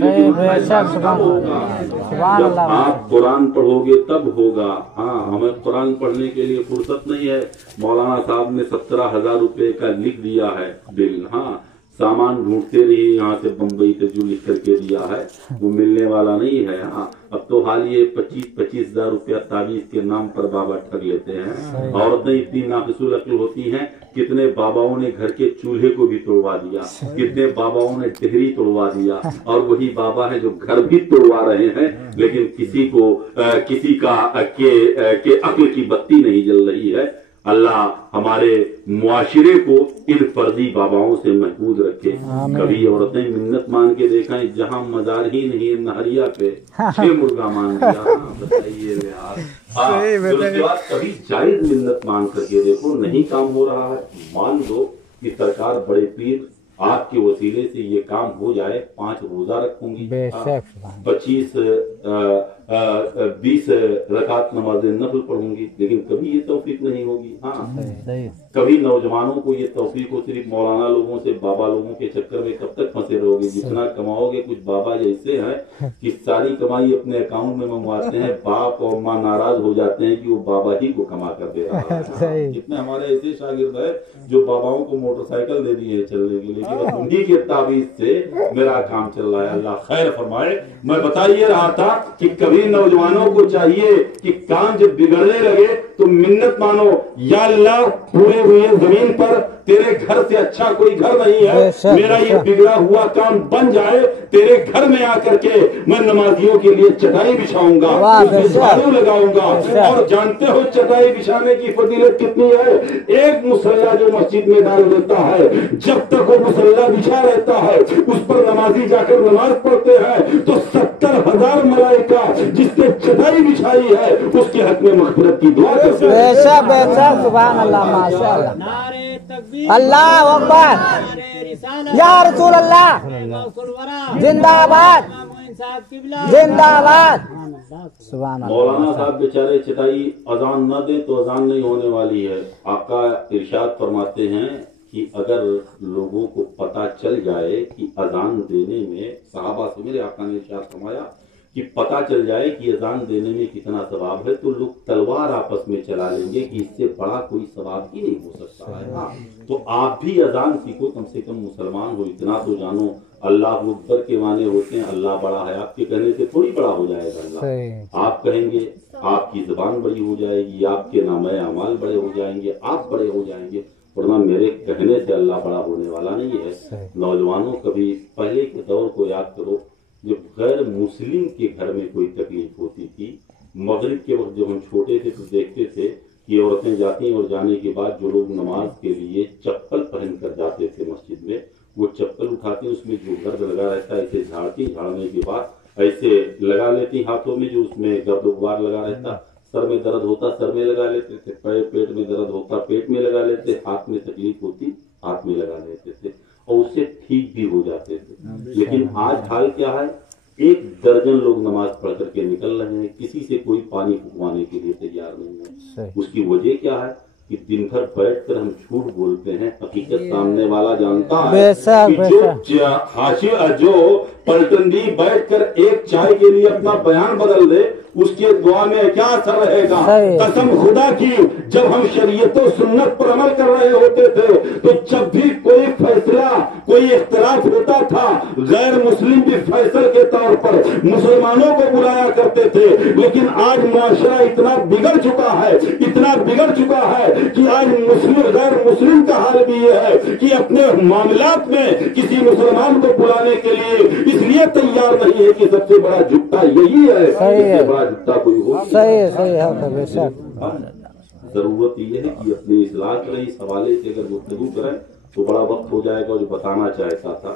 जब आप कुरान पढ़ोगे तब होगा। हाँ, हमें कुरान पढ़ने के लिए फुर्सत नहीं है। मौलाना साहब ने 17,000 रुपए का लिख दिया है बिल। हाँ, सामान ढूंढते रहिए, यहाँ से बम्बई से जो लिख करके दिया है वो मिलने वाला नहीं है। हाँ, अब तो हाल ये 25,000 रुपया ताबीज के नाम पर बाबा ठग लेते हैं। औरतें इतनी नाकिसुल अक्ल होती हैं, कितने बाबाओं ने घर के चूल्हे को भी तोड़वा दिया, कितने बाबाओं ने डेहरी तोड़वा दिया, और वही बाबा है जो घर भी तोड़वा रहे हैं, लेकिन किसी को किसी का के अक्ल की बत्ती नहीं जल रही है। अल्लाह हमारे मुआशिरे को इन फर्जी बाबाओं से महफूज रखे। कभी औरतें मिन्नत मान के देखा है, जहाँ मजार ही नहीं है नहरिया पे 6 मुर्गा मान दिया। बताइए यार, उसके बाद कभी जायज मिन्नत मान करके देखो, नहीं काम हो रहा है, मान लो कि सरकार बड़े पीर आपके वसीले से ये काम हो जाए, 5 रोजा रखूंगी, 20 रकात नमाज नफल पढ़ूंगी, लेकिन कभी ये तौफीक नहीं होगी। हाँ, कभी नौजवानों को ये तौफीक हो, सिर्फ मौलाना लोगों से बाबा लोगों के चक्कर में कब तक फंसे रहोगे। जितना कमाओगे, कुछ बाबा जैसे हैं कि सारी कमाई अपने अकाउंट में मंगवाते हैं, बाप और माँ नाराज हो जाते हैं कि वो बाबा ही को कमा कर दे रहा है। जितने हमारे ऐसे शागिर्द है जो बाबाओं को मोटरसाइकिल दे दिए चलने के लिए, उन्हीं के ताबीज से मेरा काम चल रहा है। अल्लाह खैर फरमाए। मैं बता ये रहा था कि कभी नौजवानों को चाहिए कि काम जब बिगड़ने लगे तो मिन्नत मानो, या अल्लाह पूरे हुए जमीन पर तेरे घर से अच्छा कोई घर नहीं है, मेरा ये बिगड़ा हुआ काम बन जाए, तेरे घर में आकर के मैं नमाजियों के लिए चटाई बिछाऊंगा, झाड़ू लगाऊंगा। और जानते हो चटाई बिछाने की फजीलत कितनी है? एक मुसल्ला जो मस्जिद में डाल देता है, जब तक वो मुसल्ला बिछा रहता है, उस पर नमाजी जाकर नमाज पढ़ते हैं तो 70,000 मलाइका जिसने चटाई बिछाई है उसके हक में मग़फ़िरत की दुआ करते हैं। सुभान अल्लाह, माशाअल्लाह, अल्लाह अकबर, या रसूल अल्लाह, जिंदाबाद जिंदाबाद। सुभान अल्लाह। मौलाना साहब बेचारे चटाई अजान न दे तो अजान नहीं होने वाली है। आका इरशाद फरमाते हैं कि अगर लोगों को पता चल जाए कि अजान देने में, सहाबा से मेरे आका ने इरशाद फरमाया कि पता चल जाए कि अजान देने में कितना सवाब है, तो लोग तलवार आपस में चला लेंगे कि इससे बड़ा कोई सवाब ही नहीं हो सकता है। हाँ, तो आप भी अजान सीखो, कम से कम मुसलमान हो, इतना तो जानो अल्लाह अकबर के माने होते हैं अल्लाह बड़ा है। आपके कहने से थोड़ी बड़ा हो जाएगा अल्लाह। आप कहेंगे, आपकी जुबान बड़ी हो जाएगी, आपके नामे अमाल बड़े हो जाएंगे, आप बड़े हो जाएंगे, वरना मेरे कहने से अल्लाह बड़ा होने वाला नहीं है। नौजवानों, कभी पहले के दौर को याद करो जब गैर मुस्लिम के घर में कोई तकलीफ होती थी। मगरिब के वक्त जब हम छोटे थे तो देखते थे कि औरतें जाती और जाने के बाद जो लोग नमाज के लिए चप्पल पहन कर जाते थे मस्जिद में, वो चप्पल उठाती, उसमें जो गर्द लगा रहता है ऐसे झाड़ती, झाड़ने के बाद ऐसे लगा लेती हाथों में, जो उसमें गर्द गुबार लगा रहता। सर में दर्द होता सर में लगा लेते थे, पेट में दर्द होता पेट में लगा लेते, हाथ में तकलीफ होती हाथ में लगा लेते थे, और उससे ठीक भी हो जाते थे। लेकिन आज हाल क्या है? 1 दर्जन लोग नमाज पढ़ करके निकल रहे हैं, किसी से कोई पानी फुकवाने के लिए तैयार नहीं है। उसकी वजह क्या है कि दिन भर बैठकर हम झूठ बोलते हैं, हकीकत सामने वाला जानता है कि जो पलटनदी बैठकर एक चाय के लिए अपना बयान बदल दे, उसके दुआ में क्या असर रहेगा? कसम खुदा की, जब हम शरीयत और सुन्नत पर अमल कर रहे होते थे तो जब भी कोई फैसला, कोई इख्तिलाफ होता था, गैर मुस्लिम भी फैसल के तौर पर मुसलमानों को बुलाया करते थे। लेकिन आज मुआशरा इतना बिगड़ चुका है, इतना बिगड़ चुका है कि आज मुस्लिम गैर मुस्लिम का हाल भी ये है कि अपने मामलात में किसी मुसलमान को बुलाने के लिए इसलिए तैयार नहीं है कि सबसे बड़ा झुट्टा यही है, सबसे बड़ा झुट्टा कोई हो। सही है। जरूरत ये है कि अपनी इस्लाह करें। इस हवाले से अगर गुफ्तगू करें तो बड़ा वक्त हो जाएगा। जो बताना चाहता था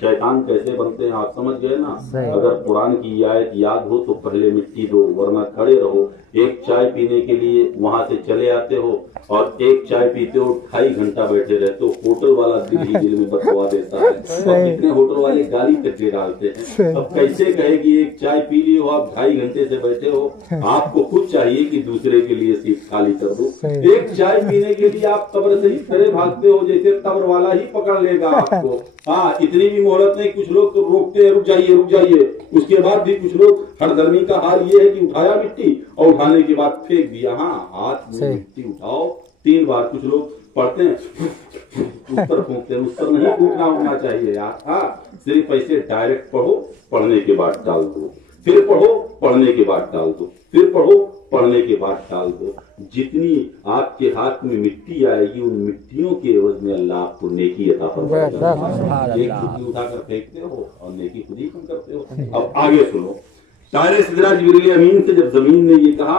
शैतान कैसे बनते हैं आप समझ गए ना। अगर कुरान की आयत याद हो तो पहले मिट्टी दो, वरना खड़े रहो। एक चाय पीने के लिए वहां से चले आते हो और एक चाय पीते हो 2.5 घंटा बैठे रहते हो, होटल वाला दिल ही दिल में बतवा देता है और कितने होटल वाले गाली तक दे डालते हैं। अब कैसे कहेगी एक चाय पी ली हो आप, 2.5 घंटे से बैठे हो, आपको खुद चाहिए कि दूसरे के लिए सीट खाली कर दो। एक चाय पीने के लिए आप कब्र से ही तरह भागते हो जैसे कब्र वाला ही पकड़ लेगा आपको। हाँ, इतनी भी मोहलत नहीं। कुछ लोग तो रोकते हैं, रुक जाइए रुक जाइए। उसके बाद भी कुछ लोग, हरदर्मी का हाल ये है कि उठाया मिट्टी और उठाने के बाद फेंक दिया। हाँ, हाथ में मिट्टी उठाओ 3 बार। कुछ लोग पढ़ते हैं ऊपर फूंकते हैं, उस पर नहीं फूंकना होना चाहिए यार। हाँ, सिर्फ ऐसे डायरेक्ट पढ़ो, पढ़ने के बाद डाल दो, फिर पढ़ो, पढ़ने के बाद डाल दो, फिर पढ़ो, पढ़ने के बाद डाल दो। जितनी आपके हाथ में मिट्टी आएगी उन मिट्टियों के एवज में अल्लाह आपको नेकी अता फरमाएगा। एक खुद उठाकर फेंकते हो और नेकी खुद ही तुम करते हो। अब आगे सुनो। तारे सिदरा जिब्रील अमीन से जब जमीन ने ये कहा,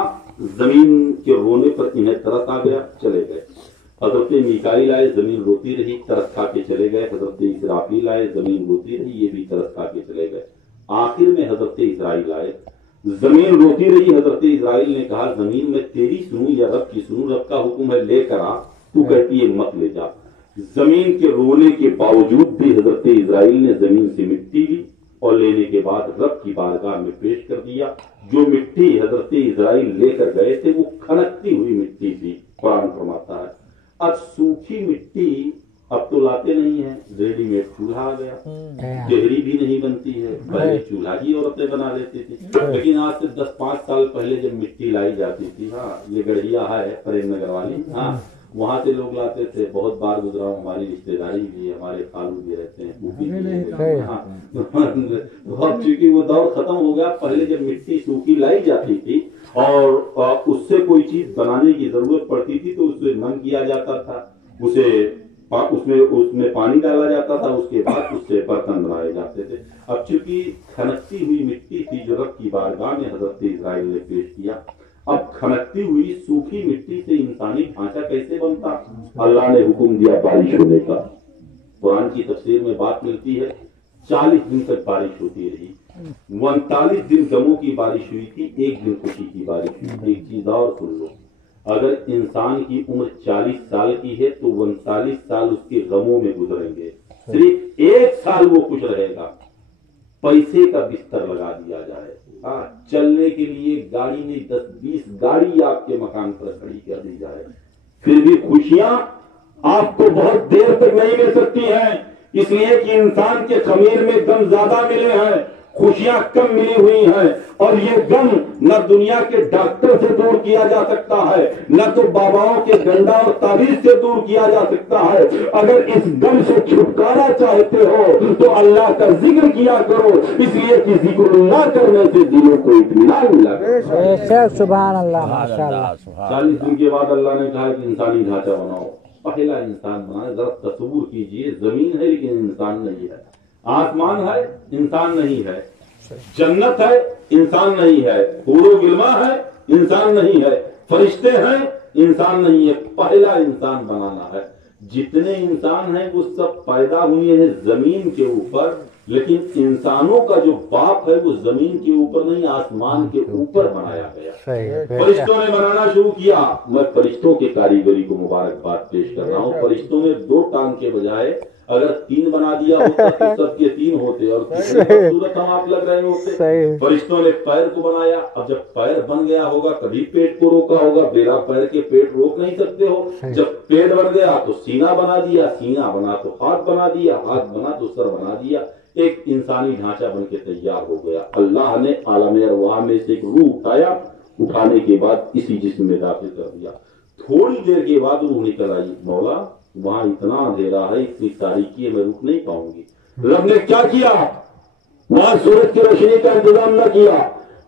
जमीन के रोने पर इन्हें तरस आ गया, चले गए। हजरत मीकाईल आए, जमीन रोती रही, तरस खा के चले गए। हजरत इसराफील आए, जमीन रोती रही, ये भी तरस खा के चले गए। आखिर में हजरत इस्राइल आए, जमीन रोती रही। हजरत इस्राइल ने कहा, जमीन में तेरी सुनूं या रब की सुनूं? रब का हुक्म है लेकर आ, तू कहती है मत ले जा। जमीन के रोने के बावजूद भी हजरत इस्राइल ने जमीन से मिट्टी ली और लेने के बाद रब की बारगाह में पेश कर दिया। जो मिट्टी हजरत इस्राइल लेकर गए थे वो खनकती हुई मिट्टी थी। कुरान फरमाता है अब सूखी मिट्टी अब तो लाते नहीं है, रेडीमेड चूल्हा आ गया, देहरी भी नहीं बनती है। पहले चूल्हा ही औरतें बना लेती थी, लेकिन आज से 10-5 साल पहले जब मिट्टी लाई जाती थी, हाँ ये गढ़िया है प्रेम नगर वाली, हाँ वहां से लोग लाते थे। बहुत बार गुजरा हूं, हमारी रिश्तेदारी भी, हमारे खालू भी रहते हैं, फूफी भी रहते हैं। हाँ, बहुत चूंकि वो दौर खत्म हो गया। पहले जब मिट्टी सूखी लाई जाती थी और उससे कोई चीज बनाने की जरूरत पड़ती थी तो उसे नम किया जाता था, उसमें पानी डाला जाता था, उसके बाद उससे बर्तन बनाए जाते थे। अब चूंकि खनकती हुई मिट्टी थी जो रब की बारगाह में हजरत इस्राइल ने पेश किया, अब खनकती हुई सूखी मिट्टी से इंसानी ढांचा कैसे बनता? अल्लाह ने हुक्म दिया बारिश होने का। कुरान की तफसीर में बात मिलती है 40 दिन तक बारिश होती रही। 39 दिन गमों की बारिश हुई थी, 1 दिन खुशी की बारिश हुई। एक चीज और सुन लो, अगर इंसान की उम्र 40 साल की है तो 39 साल उसके गमों में गुजरेंगे, सिर्फ 1 साल वो खुश रहेगा। पैसे का बिस्तर लगा दिया जाए, हाँ चलने के लिए गाड़ी नहीं 10-20 गाड़ी आपके मकान पर खड़ी कर दी जाए, फिर भी खुशियां आपको बहुत देर तक नहीं मिल सकती हैं, इसलिए कि इंसान के खमीर में गम ज्यादा मिले हैं, खुशियां कम मिली हुई हैं। और ये गम न दुनिया के डॉक्टर से दूर किया जा सकता है, न तो बाबाओं के गंडा और ताबीज से दूर किया जा सकता है। अगर इस गम से छुटकारा चाहते हो तो अल्लाह का जिक्र किया करो, इसलिए कि जिक्र करने से दिलों को इत्मीनान मिला। सुभान अल्लाह, माशाअल्लाह। 40 दिन के बाद अल्लाह ने कहा कि इंसानी ढांचा बनाओ। पहला इंसान बनाए। जरा तस्वुर कीजिए, जमीन है लेकिन इंसान नहीं है, आसमान है इंसान नहीं है, जन्नत है इंसान नहीं है, हूरो गिलमा है इंसान नहीं है, फरिश्ते हैं इंसान नहीं है। पहला इंसान बनाना है। जितने इंसान हैं वो सब पैदा हुए हैं जमीन के ऊपर, लेकिन इंसानों का जो बाप है वो जमीन के ऊपर नहीं आसमान के ऊपर बनाया गया। फरिश्तों ने बनाना शुरू किया। मैं फरिश्तों की कारीगरी को मुबारकबाद पेश कर रहा हूँ। फरिश्तों ने 2 टांग के बजाय अगर 3 बना दिया होता तो सबके 3 होते और कितने खूबसूरत हम आप लग रहे होते। फरिश्तों ने पैर को बनाया। अब जब पैर बन गया होगा कभी पेट को रोका होगा, बिना पैर के पेट रोक नहीं सकते हो। जब पेट बन गया तो सीना बना दिया, सीना बना तो हाथ बना दिया, हाथ बना तो सर बना दिया। एक इंसानी ढांचा बन के तैयार हो गया। अल्लाह ने आलम अरवाह में से एक रूह उठाया, उठाने के बाद इसी जिस्म में दाखिल कर दिया। थोड़ी देर के बाद रूह निकल आई। मौला वहां इतना अंधेरा है, इतनी तारीकी है, मैं रुक नहीं पाऊंगी। रब ने क्या किया? वहां सूरज की रोशनी का इंतजाम न किया,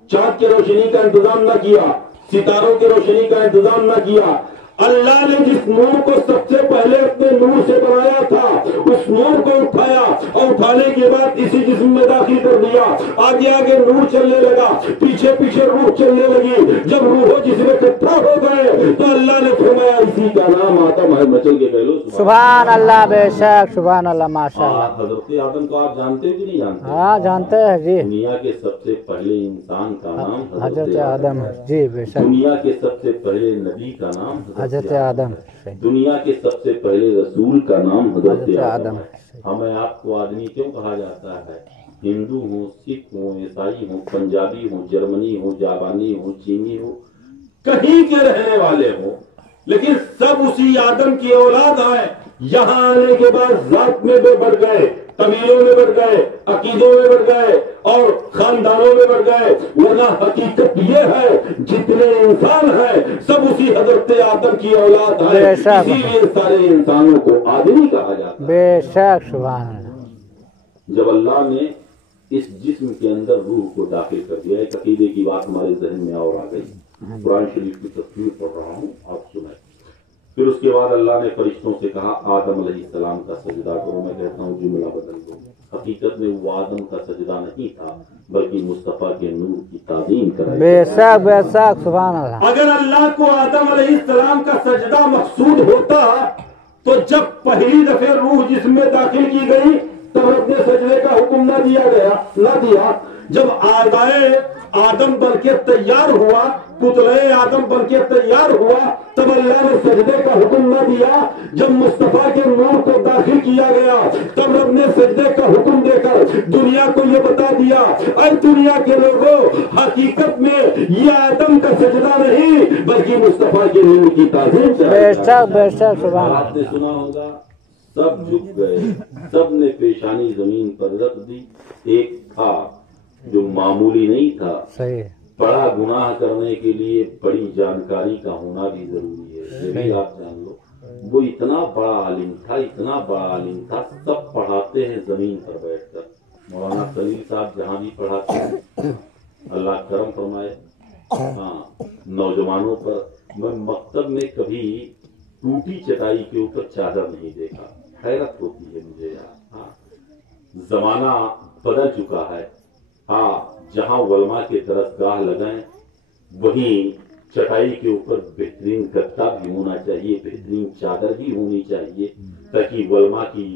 चांद की रोशनी का इंतजाम न किया, सितारों की रोशनी का इंतजाम न किया। अल्लाह ने जिस नूर को सबसे पहले अपने नूर से बनाया था, उस नूर को उठाया और उठाने के बाद इसी जिस्म में दाखिल कर दिया। आगे आगे नूर चलने लगा, पीछे पीछे रूह चलने लगी। जब रूह जिस्म इकट्ठा हो गए तो अल्लाह ने फरमाया इसी का नाम आदम है। बचन के पहलू सुभान अल्लाह, बेशक सुभान अल्लाह, माशाअल्लाह। हजरत आदम को आप जानते हो कि नहीं जानते? हाँ जानते हैं जी। दुनिया के सबसे पहले इंसान का नाम हजरत आदम है जी, बेशक। दुनिया के सबसे पहले नबी का नाम हजरत आदम, दुनिया के सबसे पहले रसूल का नाम हजरत आदम। आदम। हमें आपको आदमी क्यों कहा जाता है? हिंदू हो, सिख हो, ईसाई हो, पंजाबी हो, जर्मनी हो, जापानी हो, चीनी हो, कहीं के रहने वाले हो, लेकिन सब उसी आदम की औलाद आए। यहाँ आने के बाद जात में भी बढ़ गए, कबीलों में बढ़ गए, अकीदों में बढ़ गए और खानदानों में बढ़ गए। वरना हकीकत ये है जितने इंसान हैं सब उसी हजरत आदम की औलाद है। इसीलिए सारे इंसानों को आदमी कहा जाता है। बेशक सुभान अल्लाह। जब अल्लाह ने इस जिस्म के अंदर रूह को दाखिल कर दिया, एक अकीदे की बात हमारे जहन में और आ गई। कुरान शरीफ की तस्वीर पढ़ रहा हूँ, आप सुनाए। फिर उसके बाद अल्लाह ने फरिश्तों से कहा आदम अलैहिस्सलाम का सजदा करो। मैं कहता हूँ जुमला बदल दो। हकीकत में वो आदम का सजदा नहीं था, बल्कि मुस्तफा के नूर की ताज़ीम कराई। बेशक बेशक सुभान अल्लाह। अगर अल्लाह को आदम अलैहिस्सलाम का सजदा मकसूद होता तो जब पहली दफे रूह जिसमें दाखिल की गई तब अपने सजदे का हुक्म ना दिया। जब आदम बनके तैयार हुआ, पुतले आदम बनके तैयार हुआ, तब अल्लाह ने सजदे का हुक्म न दिया। जब मुस्तफा के नूर को दाखिल किया गया तब रब ने सजदे का हुक्म देकर दुनिया को ये बता दिया, ऐ दुनिया के लोगों, हकीकत में ये आदम का सजदा नहीं बल्कि मुस्तफा के नूर की ताज़ीम है। बेशक बेशक सुभान अल्लाह। आपने सुना होगा सब झुक गए, सब ने पेशानी जमीन पर रख दी। एक था जो मामूली नहीं था, सही है। बड़ा गुनाह करने के लिए बड़ी जानकारी का होना भी जरूरी है, ये भी आप जान लो। वो इतना बड़ा आलिम था, इतना बड़ा आलिम था, सब पढ़ाते हैं जमीन पर बैठकर। मौलाना खलील साहब जहाँ भी पढ़ाते हैं, अल्लाह करम फरमाए, हाँ, नौजवानों पर। मैं मकतब में कभी टूटी चटाई के ऊपर चादर नहीं देखा, हैरत होती है मुझे यार। हाँ, जमाना बदल चुका है। हाँ, जहाँ वलमा के दरसगाह लगाएं वहीं चटाई के ऊपर बेहतरीन गद्दा भी होना चाहिए, बेहतरीन चादर भी होनी चाहिए, ताकि वलमा की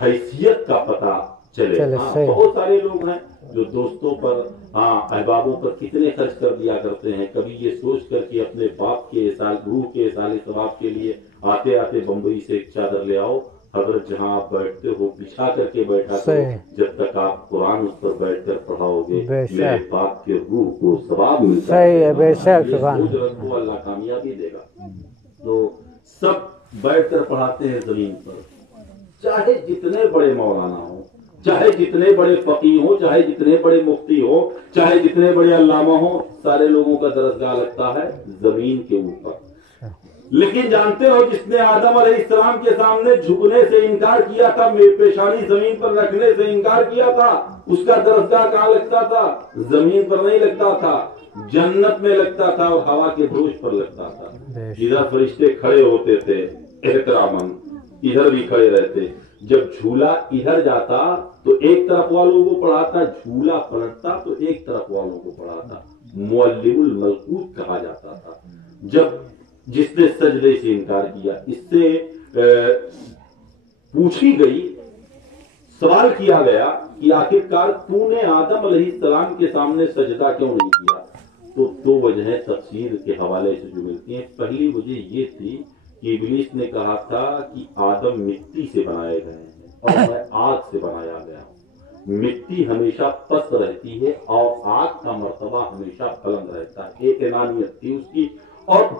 हैसियत का पता चले। हाँ, बहुत सारे लोग हैं जो दोस्तों पर, हाँ, अहबाबों पर कितने खर्च कर दिया करते हैं। कभी ये सोच कर कि अपने बाप के रूह के साले सवाब के लिए आते आते बम्बई से एक चादर ले आओ, हजरत जहाँ आप बैठते हो बिछा करके बैठा करो, जब तक आप कुरान उस पर बैठकर पढ़ाओगे मेरे बाप के रूह को सवाब मिलता है। बेशक अल्लाह कामयाबी देगा। तो सब बैठकर पढ़ाते हैं जमीन पर, चाहे जितने बड़े मौलाना हो, चाहे जितने बड़े फकीह हो, चाहे जितने बड़े मुफ्ती हो, चाहे जितने बड़े अल्लामा हो, सारे लोगों का दरसगाह लगता है जमीन के ऊपर। लेकिन जानते हो जिसने आदम अलैहिस्सलाम के सामने झुकने से इनकार किया था, पेशानी जमीन पर रखने से इनकार किया था, उसका दरसगाह कहाँ लगता था? जमीन पर नहीं लगता था, जन्नत में लगता था और हवा के दोष पर लगता था। इधर फरिश्ते खड़े होते थे एहतरामन, इधर भी खड़े रहते। जब झूला इधर जाता तो एक तरफ वालों को पढ़ाता, झूला पलटता तो एक तरफ वालों को पढ़ाता। मुअल्लिमुल मलकूत कहा जाता था। जब जिसने सजदे से इनकार किया, इससे पूछी गई, सवाल किया गया कि आखिरकार तूने आदम अलैहिस्सलाम के सामने सजदा क्यों नहीं किया? तो दो वजह तफसीर के हवाले से जो मिलती हैं। पहली वजह ये थी कि इब्लीस ने कहा था कि आदम मिट्टी से बनाए गए हैं और मैं आग से बनाया गया हूँ। मिट्टी हमेशा पस्त रहती है और आग का मर्तबा हमेशा बुलंद रहता है। एक एनानियत थी उसकी। और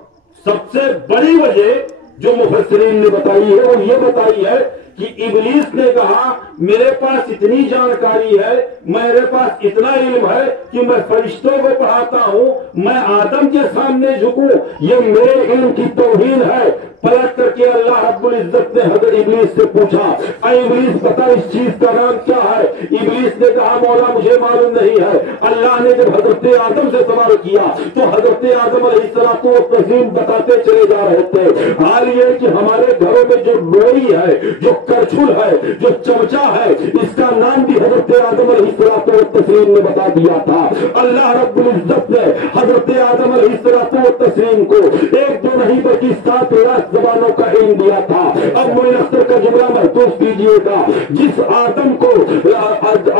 सबसे बड़ी वजह जो मुफस्सिरीन ने बताई है वो ये बताई है कि इब्लीस ने कहा मेरे पास इतनी जानकारी है, मेरे पास इतना इल्म है कि मैं फरिश्तों को पढ़ाता हूँ, मैं आदम के सामने झुकूं, ये मेरे इल्म की तौहीन है। पलट करके अल्लाह रब्बुल इज्जत ने हजरत इब्लीस से पूछा, अरे इब्लीस बता इस चीज का नाम क्या है? इब्लीस ने कहा मौला मुझे मालूम नहीं है। अल्लाह ने जब हजरत आदम से सवाल किया तो हजरत आदम अलैहिस्सलातु वस्सलाम बताते चले जा रहे थे। हाल ये कि हमारे घरों में जो लोई है, जो करछुल है, जो चमचा है, इसका नाम भी हजरत आदम अलैहिस्सलातु वस्सलाम ने बता दिया था। अल्लाह रब्बुल इज्जत ने हजरत आदम अलैहिस्सलातु वस्सलाम को एक दो नहीं बल्कि 7 लाख जबानों का इल्म दिया था। अब मोइन अख्तर का जुमला महसूस कीजिएगा, जिस आदम को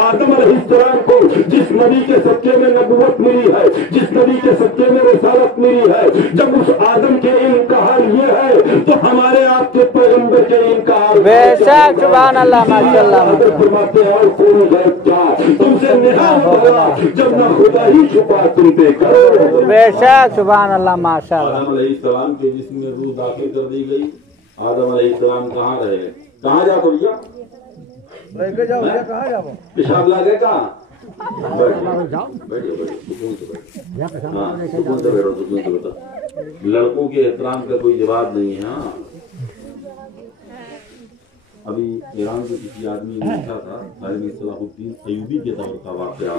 आदम अलैहिस्सलाम को जिस नबी के सदके में नबूवत मिली है, जिस नबी के सदके में रिसालत मिली है, जब उस आदम के इल्म का हाल ये है तो हमारे आपके पैगंबर के इल्म का हाल बेशक सुभान अल्लाह माशाअल्लाह फरमाते हैं और कोई गैब क्या तुमसे निहाल होगा जब न खुदा ही छुपा तुम पे करो। बेशक सुभान अल्लाह माशाअल्लाह। आदम अलैहिस्सलाम के जिस्म में रूह दाखिल कर दी गई। आदम अलैहिस्सलाम कहाँ रहे? कहाँ जाओ भैया? कहाँ जाओ? पेशाब लागे कहाँ? बैठिए सुकून से बैठो। हाँ सुकून से बैठो, सुकून से बैठो। लड़कों के एहतराम का कोई जवाब नहीं है। हाँ अभी ईरान के किसी आदमी ने लिखा था, तालिम सलाहुद्दीन अयूबी के दौर का वाकया,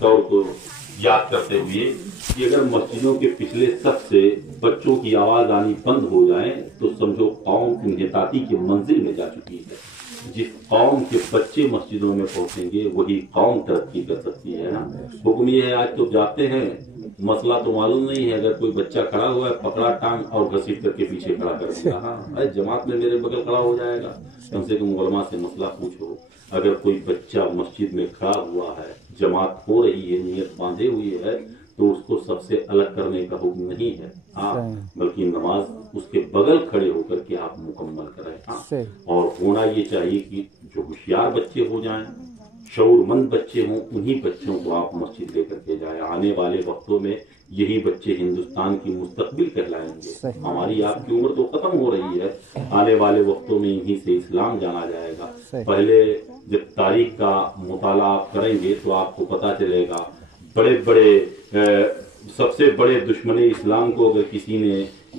दौर को याद करते हुए कि अगर मस्जिदों के पिछले सफ से बच्चों की आवाज आनी बंद हो जाए तो समझो कौम इन्हिताती की मंजिल में जा चुकी है। जिस कौम के बच्चे मस्जिदों में पहुंचेंगे वही कौम तरक्की कर सकती है ना। हुक्म ये है, आज तो जाते हैं, मसला तो मालूम नहीं है, अगर कोई बच्चा खड़ा हुआ है पकड़ा टांग और घसीट करके पीछे खड़ा कर दिया। हाँ अरे जमात में मेरे बगल खड़ा हो जाएगा, कम से कम उलमा से मसला पूछो। अगर कोई बच्चा मस्जिद में खड़ा हुआ है, जमात हो रही है, नियत बांधे हुई है, तो उसको सबसे अलग करने का हुक्म नहीं है। हाँ बल्कि नमाज उसके बगल खड़े होकर के आप मुकम्मल करें। हाँ और होना ये चाहिए कि जो होशियार बच्चे हो जाएं, शऊरमंद बच्चे हों, उन्हीं बच्चों को आप मस्जिद लेकर के जाए। आने वाले वक्तों में यही बच्चे हिंदुस्तान की मुस्तकबिल कहलाएंगे। हमारी आपकी उम्र तो खत्म हो रही है, आने वाले वक्तों में इन्हीं से इस्लाम जाना जाएगा। पहले जब तारीख का मुताला आप करेंगे तो आपको पता चलेगा, बड़े बड़े सबसे बड़े दुश्मन इस्लाम को अगर किसी ने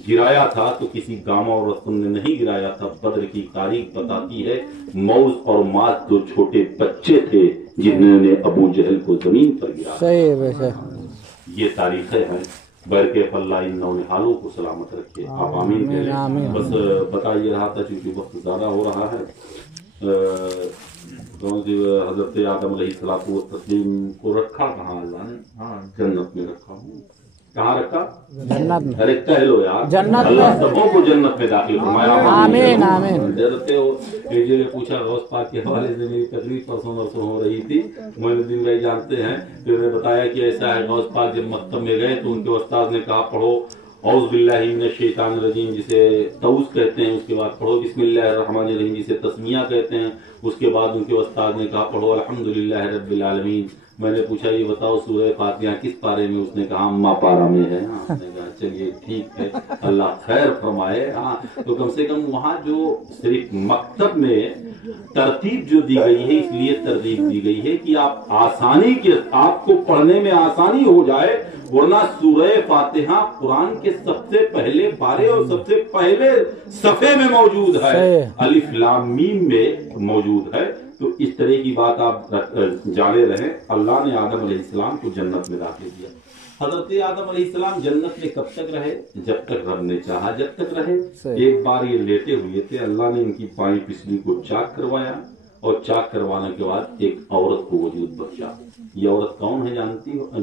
गिराया था तो किसी गामा और रसूल ने नहीं गिराया था। बद्र की तारीख बताती है मौज और माज 2 छोटे बच्चे थे जिन्होंने अबू जहल को जमीन पर गिराया। सही है वैसे ये तारीखें हैं। बरके अल्लाह इन नौनिहालों को सलामत रखे, आप आमीन करें। बस बता ये रहा था क्योंकि वक्त ज्यादा हो रहा है। हजरत आदम अलैहिस्सलातु वस्सलाम को रखा कहाँ अल्लाह ने? हाँ जन्नत में रखा हूँ। कहाँ रखा? जन्नत में। अरे कह लो यार, जन्नत अल्लाह सबों को जन्नत में दाखिल फरमाया। आमीन आमीन। डरते हो? एक जगह पूछा गौस पाक के हवाले से, मेरी तकलीफ परसों हो रही थी, मोइनुद्दीन भाई जानते हैं, तो उन्होंने बताया कि ऐसा है, गौस पाक जब मकतब में गए तो उनके उस्ताद ने कहा पढ़ो औज़ु बिल्लाहि मिनश शैतानिर रजीम जिसे तौस कहते हैं, उसके बाद पढ़ो बिस्मिल्लाहिर रहमानिर रहीम जिसे तस्मिया कहते हैं, उसके बाद उनके उस्ताद ने कहा पढ़ो अल्हम्दुलिल्लाहि रब्बिल आलमीन। मैंने पूछा ये बताओ सूरह फातिहा किस पारे में? उसने कहा अम्मा पारा में है। हाँ कहा चलिए ठीक है, अल्लाह खैर फरमाए। हाँ तो कम से कम वहाँ जो सिर्फ मकतब में तरतीब जो दी गई है, इसलिए तरतीब दी गई है कि आप आसानी के आपको पढ़ने में आसानी हो जाए, वरना सूरह फातिहा कुरान के सबसे पहले पारे और सबसे पहले सफे में मौजूद है, अलिफ लाम मीम में मौजूद है। तो इस तरह की बात आप जाने रहे। अल्लाह ने आदम अलैहिस्सलाम को जन्नत में दाखिल किया। हजरत आदम अलैहिस्सलाम जन्नत में कब तक रहे? जब तक रब ने चाहा जब तक रहे। एक बार ये लेटे हुए थे, अल्लाह ने इनकी बाईं पिछली को चाक करवाया और चाक करवाने के बाद एक औरत को वजूद बख्शा। ये औरत कौन है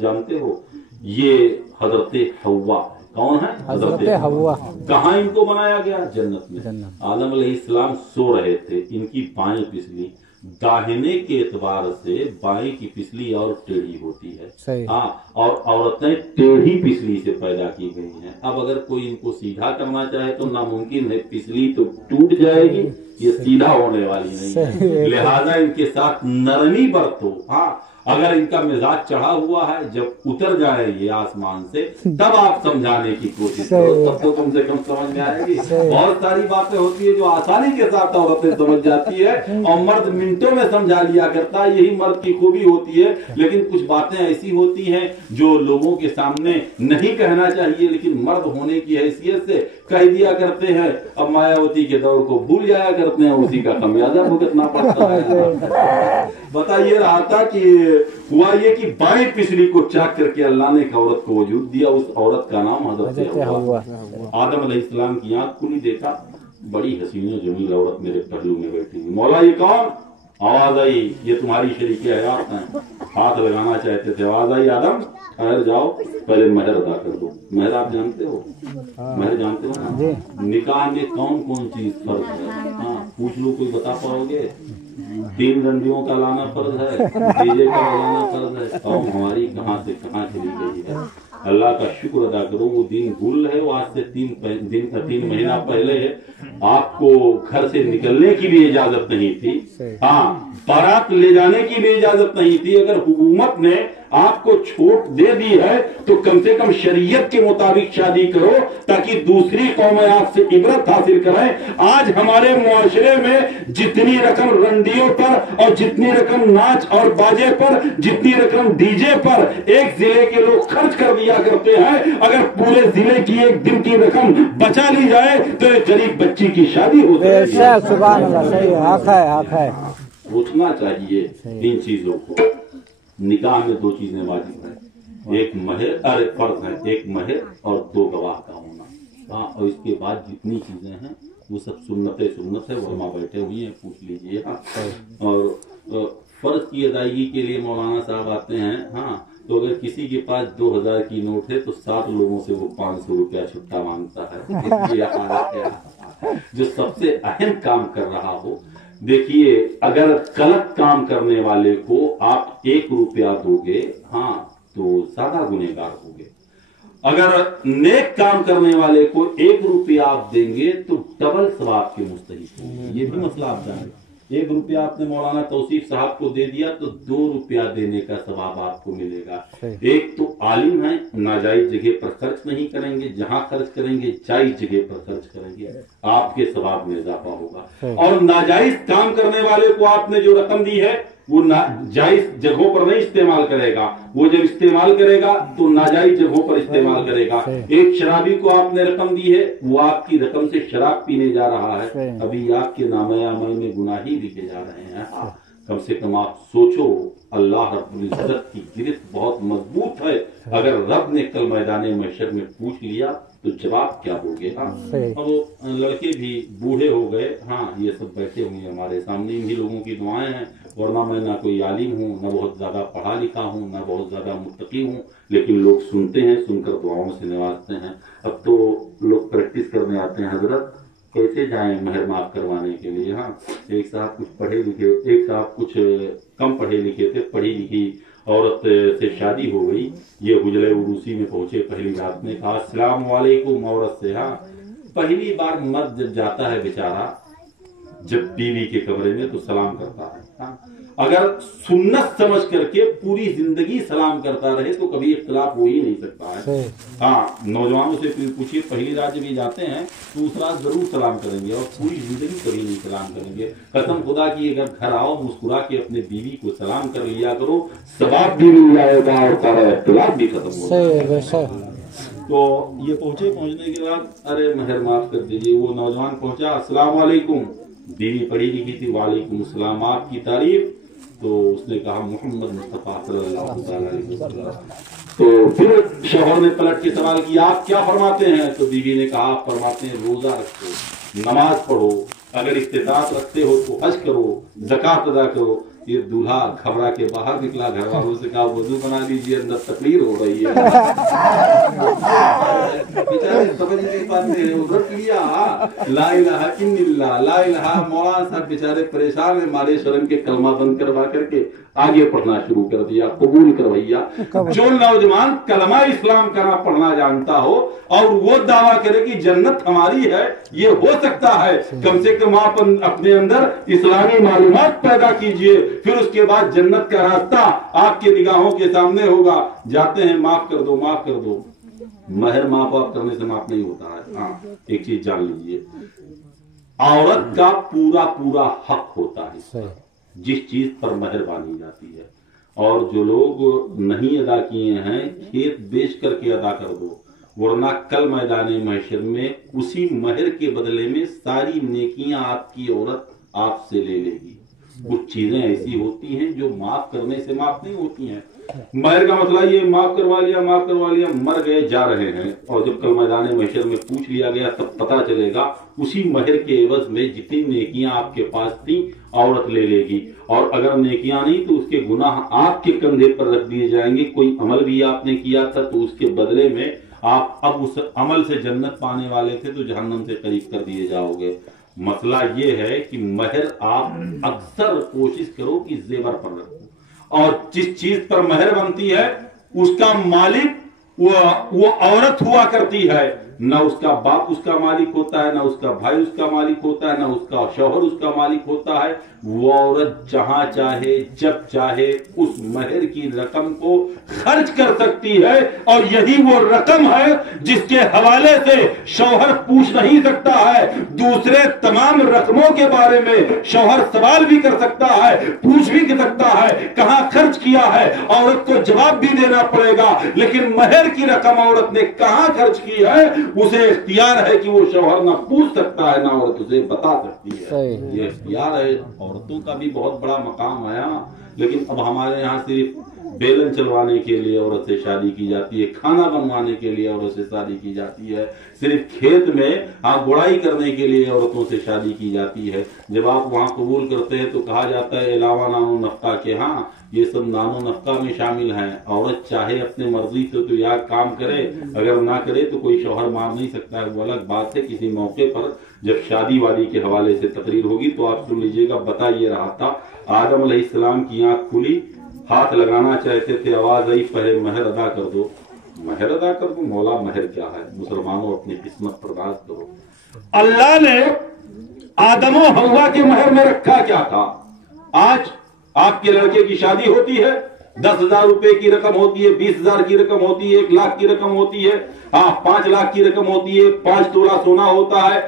जानते हो? ये हजरत हव्वा। कौन है? हजरत हव्वा। कहाँ इनको बनाया गया? जन्नत में। आदम अलैहिस्सलाम सो रहे थे, इनकी बाईं पिछली दाहिने के एतबार से बाएं की पिछली और टेढ़ी होती है। हाँ और औरतें टेढ़ी पिछली से पैदा की गई हैं। अब अगर कोई इनको सीधा करना चाहे तो नामुमकिन है, पिछली तो टूट जाएगी, ये सीधा होने वाली नहीं है। लिहाजा इनके साथ नरमी बरतो। हाँ अगर इनका मिजाज चढ़ा हुआ है, जब उतर जाए ये आसमान से तब आप समझाने की कोशिश करो, तब तो कम से कम समझ में आएगी। बहुत सारी बातें होती है जो आसानी के साथ औरतें समझ जाती है और मर्द मिनटों में समझा लिया करता है, यही मर्द की खूबी होती है। लेकिन कुछ बातें ऐसी होती हैं जो लोगों के सामने नहीं कहना चाहिए, लेकिन मर्द होने की हैसियत से कह दिया करते हैं। अब मायावती के दौर को भूल जाया करते हैं, उसी का खमियाजा भुगतना पड़ता है। बताइए रहा था कि हुआ ये कि बाएं पिछली को चाक करके अल्लाह ने एक औरत को वजूद दिया। उस औरत का नाम हजरत हव्वा। आदम अलैहिस्सलाम की आंख खुली, देखा बड़ी हसीन जमील औरत मेरे पहलू में बैठी हुई। मौला ये कौन? आवाज आई, ये तुम्हारी शरीके हयात हैं। हाथ लगाना चाहते थे, आवाज आई, आदम ठहर जाओ, पहले महर अदा कर दो। महर आप जानते हो? महर जानते हो ना? निकाह में कौन कौन चीज फर्ज है? हाँ, पूछ लो, कोई बता पाओगे? 3 रंडियों का लाना फर्ज है, डीजे का लाना फर्ज है। और हमारी कहाँ से कहाँ चली गई है। अल्लाह का शुक्र अदा करो, वो दिन भूल है। वो आज से 3 महीना पहले आपको घर से निकलने की भी इजाजत नहीं थी। हाँ, बारात ले जाने की भी इजाजत नहीं थी। अगर हुकूमत ने आपको छूट दे दी है तो कम से कम शरीयत के मुताबिक शादी करो, ताकि दूसरी कौमें आपसे इबरत हासिल करें। आज हमारे मुआशरे में जितनी रकम रंडियों पर और जितनी रकम नाच और बाजे पर, जितनी रकम डीजे पर एक जिले के लोग खर्च कर दिया करते हैं, अगर पूरे जिले की एक दिन की रकम बचा ली जाए तो एक गरीब बच्ची की शादी हो जाएगी। सुभान अल्लाह, सही है। सोचना चाहिए इन चीजों को। निकाह में 2 चीजें वाजिब है, एक महर फर्ज है, एक महर और 2 गवाह का होना। हाँ, और इसके बाद जितनी चीजें हैं वो सब सुन्नत है। वर्मा बैठे हुए हैं, पूछ लीजिए। हाँ, और फर्ज की अदायगी के लिए मौलाना साहब आते हैं। हाँ, तो अगर किसी के पास 2000 की नोट है तो 7 लोगों से वो 500 रुपया छुट्टा मांगता है। जो सबसे अहम काम कर रहा हो, देखिए, अगर गलत काम करने वाले को आप 1 रुपया दोगे, हाँ, तो ज्यादा गुनहगार होगे। अगर नेक काम करने वाले को 1 रुपया आप देंगे तो डबल सवाब के मुस्तहिक होंगे। ये भी मसला आप जाने। 1 रुपया आपने मौलाना तौसीफ साहब को दे दिया तो 2 रुपया देने का सवाब आपको मिलेगा। एक तो आलिम है, नाजायज जगह पर खर्च नहीं करेंगे, जहां खर्च करेंगे जायज जगह पर खर्च करेंगे, आपके सवाब में इजाफा होगा। और नाजायज काम करने वाले को आपने जो रकम दी है वो जायज जगहों पर नहीं इस्तेमाल करेगा। वो जब इस्तेमाल करेगा तो नाजायज जगहों पर इस्तेमाल करेगा। एक शराबी को आपने रकम दी है, वो आपकी रकम से शराब पीने जा रहा है, अभी आपके नामे अमल में गुनाही लिखे जा रहे हैं। कम से कम आप सोचो, अल्लाह रब्बुल इज्जत की गिरफ्त बहुत मजबूत है। अगर रब ने कल मैदान महशर में पूछ लिया तो जवाब क्या दोगे? हाँ, अब लड़के भी बूढ़े हो गए। हाँ, ये सब बैठे हुए हमारे सामने, इन्हीं लोगों की दुआएं हैं। वरना मैं ना कोई आलिम हूँ, ना बहुत ज्यादा पढ़ा लिखा हूँ, ना बहुत ज्यादा मुत्तकी हूँ, लेकिन लोग सुनते हैं, सुनकर दुआओं से नवाजते हैं। अब तो लोग प्रैक्टिस करने आते हैं, हजरत कैसे जाएं महर माफ करवाने के लिए। हाँ, एक साहब कुछ पढ़े लिखे, एक साहब कुछ कम पढ़े लिखे थे, पढ़ी लिखी औरत से शादी हो गई। ये हुजले उरूसी में पहुंचे, पहली रात में कहा अस्सलाम वालेकुम औरत से। हाँ, पहली बार मर्द जब जाता है बेचारा, जब बीवी के कमरे में, तो सलाम करता है। हाँ, अगर सुन्नत समझ करके पूरी जिंदगी सलाम करता रहे तो कभी इख्तिलाफ हो ही नहीं सकता है। हाँ, नौजवानों से पूछिए, पहली रात जब ये जाते हैं तो उस रात जरूर सलाम करेंगे और पूरी जिंदगी कभी नहीं सलाम करेंगे। कसम खुदा की, अगर घर आओ मुस्कुरा के अपने बीवी को सलाम कर लिया करो, सवाब भी मिल जाएगा और सारा इख्तिलाफ भी खत्म हो जाएगा। तो ये पहुंचने के बाद अरे महर माफ कर दीजिए। वो नौजवान पहुंचा, अस्सलाम वालेकुम। बीवी पढ़ी लिखी थी, वालेकुम अस्सलाम, आपकी तारीफ। तो उसने कहा मोहम्मद मुस्तफा सल्लल्लाहु अलैहि वसल्लम। तो फिर शौहर ने पलट के सवाल किया, आप क्या फरमाते हैं? तो बीवी ने कहा, आप फरमाते हैं रोजा रखो, नमाज पढ़ो, अगर इस्तिताअत रखते हो तो हज करो, ज़कात अदा करो। ये दूल्हा घबरा के बाहर निकला, घर वालों से कहा वजू बना लीजिए, अंदर तकलीर हो रही है। बेचारे समझ नहीं पाते, उधर किया ला इलाहा इल्लल्लाह, ला इलाहा। मौलाना साहब बेचारे परेशान है, मारे शर्म के कलमा बंद करवा करके आगे पढ़ना शुरू कर दिया। कबूल कर भैया। जो नौजवान कलमा इस्लाम का ना पढ़ना जानता हो और वो दावा करे कि जन्नत हमारी है, ये हो सकता है, कम से कम आप अपने अंदर इस्लामी मालूमात पैदा कीजिए, फिर उसके बाद जन्नत का रास्ता आपके निगाहों के सामने होगा। जाते हैं, माफ कर दो, माफ कर दो। महर माफ आप करने से माफ नहीं होता है। हाँ, एक चीज जान लीजिए, औरत का पूरा पूरा हक होता है जिस चीज पर महर बांधी जाती है। और जो लोग नहीं अदा किए हैं, खेत बेच करके अदा कर दो, वरना कल मैदान महशर में उसी महर के बदले में सारी नेकियां आपकी औरत आपसे ले लेगी। कुछ चीजें ऐसी होती हैं जो माफ करने से माफ नहीं होती हैं। महर का मसला ये, माफ करवा लिया, माफ करवा लिया, मर गए, जा रहे हैं, और जब कल मैदान महशर में पूछ लिया गया तब पता चलेगा उसी महर के एवज में जितनी नेकियां आपके पास थी औरत ले लेगी। और अगर नेकियां नहीं तो उसके गुनाह आपके कंधे पर रख दिए जाएंगे। कोई अमल भी आपने किया था तो उसके बदले में आप अब उस अमल से जन्नत पाने वाले थे तो जहन्नम से करीब कर दिए जाओगे। मसला ये है कि महर आप अक्सर कोशिश करो कि जेवर पर रखो, और जिस चीज पर महर बनती है उसका मालिक वो औरत हुआ करती है। न उसका बाप उसका मालिक होता है, न उसका भाई उसका मालिक होता है, न उसका शौहर उसका मालिक होता है। वो औरत जहां चाहे जब चाहे उस महर की रकम को खर्च कर सकती है, और यही वो रकम है जिसके हवाले से शौहर पूछ नहीं सकता है। दूसरे तमाम रकमों के बारे में शौहर सवाल भी कर सकता है, पूछ भी कर सकता है कहां खर्च किया है, औरत को जवाब भी देना पड़ेगा। लेकिन महर की रकम औरत ने कहां खर्च की है उसे इख्तियार है कि वो शौहर ना पूछ सकता है ना औरत उसे बता सकती है। ये इख्तियार है। औरतों का भी बहुत बड़ा मकाम आया, लेकिन अब हमारे यहाँ सिर्फ बेलन चलवाने के लिए औरत से शादी की जाती है, खाना बनवाने के लिए औरत से शादी की जाती है, सिर्फ खेत में गुड़ाई करने के लिए औरतों से शादी की जाती है। जब आप वहाँ कबूल करते हैं तो कहा जाता है अलावा नानो नफ्का के, हाँ ये सब नानो नफ्का में शामिल हैं। औरत चाहे अपने मर्जी से तो यार काम करे, अगर ना करे तो कोई शौहर मार नहीं सकता है, वो अलग बात है। किसी मौके पर जब शादी वादी के हवाले से तकरीर होगी तो आप सुन लीजिएगा। बता ये रहा था, आदम अलैहिस्सलाम की आंख खुली, हाथ लगाना चाहते थे, आवाज आई पहले महर अदा कर दो। महर अदा कर दो, मौला महर क्या है? मुसलमानों अपनी किस्मत बर्दाश्त करो। अल्लाह ने आदम और हव्वा के महर में रखा क्या था? आज आपके लड़के की शादी होती है, 10,000 रुपए की रकम होती है, 20,000 की रकम होती है, 1 लाख की रकम होती है, 5 लाख की रकम होती है, 5 तोला सोना होता है,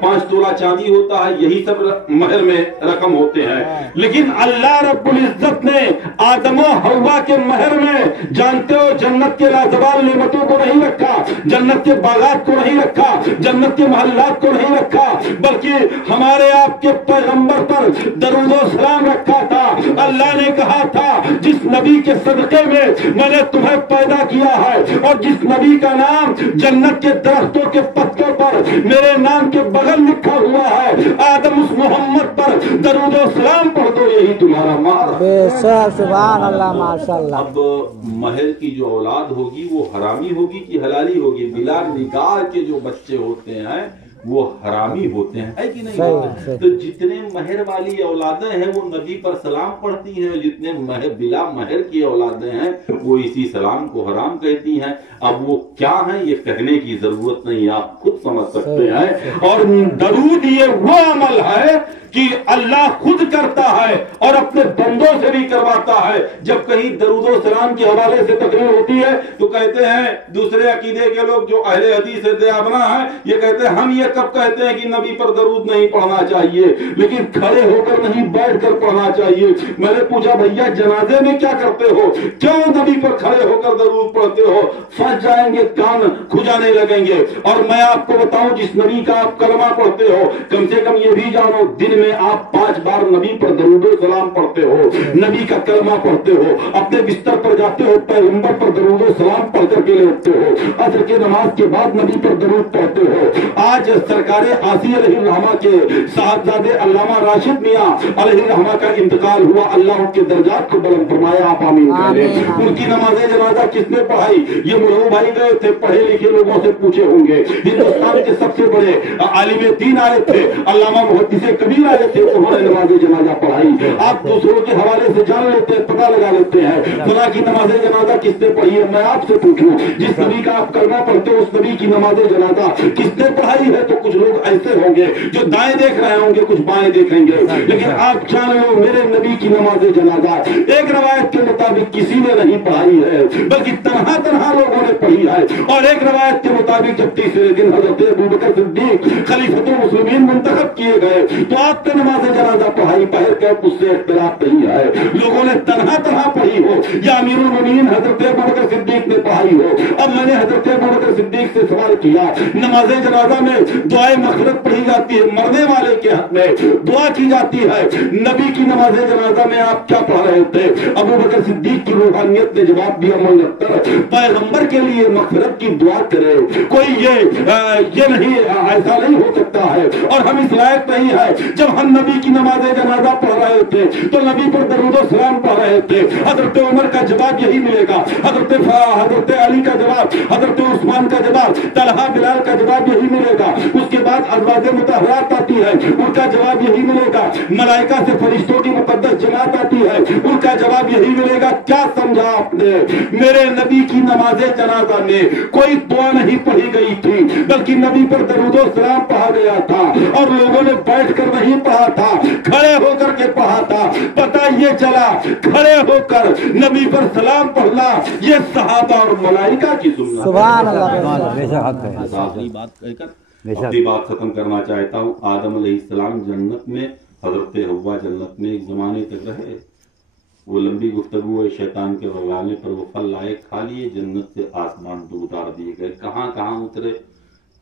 5 तोला चांदी होता है, यही सब महर में रकम होते हैं। लेकिन अल्लाह रब्बुल इज्जत ने आदम और हव्वा के महर में, जानते हो, जन्नत के लाजवाब नेमतों को नहीं रखा, जन्नत के बागात को नहीं रखा, जन्नत के महल्लात को नहीं रखा, बल्कि हमारे आपके पैगंबर पर दरूद व सलाम रखा था। अल्लाह ने कहा था जिस नबी के सदके में मैंने तुम्हें पैदा किया है, और जिस नबी का नाम जन्नत के दरख्तों के पत्तों पर मेरे नाम के बगल लिखा हुआ है, आदम उस मोहम्मद पर दरूद व सलाम पढ़ दो, यही तुम्हारा मार। सुभान अल्लाह, माशाअल्लाह। अब महर की जो औलाद होगी वो हरामी होगी कि हलाली होगी? बिला निकाह के जो बच्चे होते हैं वो हरामी होते हैं, है कि नहीं? सही। तो जितने महर वाली औलादें हैं वो नबी पर सलाम पढ़ती हैं, और जितने बिला महर की औलादें हैं वो इसी सलाम को हराम कहती हैं। अब वो क्या है ये कहने की जरूरत नहीं, आप खुद समझ सकते हैं। और दरूद ये वो अमल है कि अल्लाह खुद करता है और अपने बंदों से भी करवाता है। जब कहीं दरूद सलाम के हवाले से तकरीर होती है तो कहते हैं दूसरे अकीदे के लोग जो अहले हदीस से देवना है, ये कहते हैं हम ये कब कहते हैं कि नबी पर दरूद नहीं पढ़ना चाहिए, लेकिन खड़े होकर नहीं बैठ कर पढ़ना चाहिए। मैंने पूछा भैया जनाजे में क्या करते हो, क्यों नबी पर खड़े होकर दरूद पढ़ते हो? फंस जाएंगे, कान खुजाने लगेंगे। और मैं आपको बताऊं, जिस नबी का आप कलमा पढ़ते हो, कम से कम ये भी जानो दिन में आप 5 बार नबी पर दरूद सलाम पढ़ते हो, नबी का कलमा पढ़ते हो, अपने बिस्तर पर जाते हो, पैगंबर पर दरूद सलाम पढ़ करके लेटते हो, असर की नमाज के बाद नबी पर दरूद पढ़ते हो। आज सरकारे आसी अलैहिर्रहमा के साहबजादे अल्लामा राशिद मियां अलैहिर्रहमा का इंतकाल हुआ, अल्लाह उनके दर्जात को बुलंद फरमाए, आप आमीन कहें। उनकी नमाज जनाजा किसने पढ़ाई? ये मुल्ला भाई गए थे, पढ़े लिखे लोगों से पूछे होंगे। हिंदुस्तान के सबसे बड़े आलिम दीन आए थे, अल्लामा मुहद्दिस कबीर वाले थे, उन्होंने नमाज जनाजा पढ़ाई। आप दूसरों के हवाले से जान लेते हैं, पता लगा लेते हैं फला की नमाज जनाजा किसने पढ़ी है। मैं आपसे पूछूं, जिस नबी का आप कलमा पढ़ते हो उस नबी की नमाज जनाजा किसने पढ़ाई है? तो कुछ लोग ऐसे होंगे जो दाएं देख रहे होंगे, कुछ बाएं देखेंगे, लेकिन आप जान लो मेरे नबी की नमाज जनाजा एक रवायत के मुताबिक किसी ने नहीं पढ़ाई है, बल्कि तन्हा तन्हा लोगों ने पढ़ी है। और एक रवायत के मुताबिक जब तीसरे दिन हजरत अबू बकर सिद्दीक खलीफतुल मुस्लिमीन मुंतखब किए गए तो आपने नमाज जनाजा पढ़ाई, पहल कर उससे इख्तिलाफ नहीं है। लोगों ने तन्हा तन्हा पढ़ी हो या अमीरुल मोमिनीन हजरत अबू बकर सिद्दीक ने पढ़ाई हो। अब मैंने हजरत अबू बकर सिद्दीक से सवाल किया, नमाज जनाजा में दुआए मग़फ़िरत पढ़ी जाती है, मरने वाले के हक में दुआ की जाती है, नबी की नमाज जनाजा में आप क्या पढ़ रहे थे? अबू बकर सिद्दीक की रूहानियत ने जवाब दिया, पैगंबर के लिए मग़फ़िरत की दुआ करे, कोई ये नहीं, ऐसा नहीं हो सकता है और हम इस लायक नहीं है। जब हम नबी की नमाज जनाजा पढ़ रहे थे तो नबी पर दरूद व सलाम पढ़ रहे थे, हजरत उमर का जवाब यही मिलेगा, हजरत अली का जवाब, हजरत उस्मान का जवाब, तलहा बिलाल का जवाब यही मिलेगा। उसके बाद अज़वाज मुतहरात आती है, उनका जवाब यही मिलेगा। मलाइका से फरिश्तों की मुक़द्दस जमात आती है, उनका जवाब यही मिलेगा। क्या समझा आपने? मेरे नबी की नमाज जनाजा में कोई दुआ नहीं पढ़ी गई थी, बल्कि नबी पर दरूद व सलाम पढ़ा गया था और लोगों ने बैठ कर नहीं पढ़ा था, खड़े होकर के पढ़ा था। पता ये चला खड़े होकर नबी पर सलाम पढ़ना ये सहाबा और मलाइका की सुन्नत है। सुभान अल्लाह। आखिरी बात कहकर अपनी बात खत्म करना चाहता हूँ। आदम अलैहिस्सलाम जन्नत में, हजरत हव्वा जन्नत में एक जमाने तक रहे। वो लंबी गुफ्तगू है, शैतान के बगाने पर वो फल लाए, खा लिए, जन्नत से आसमान दूर उतार दिए गए। कहाँ कहाँ उतरे?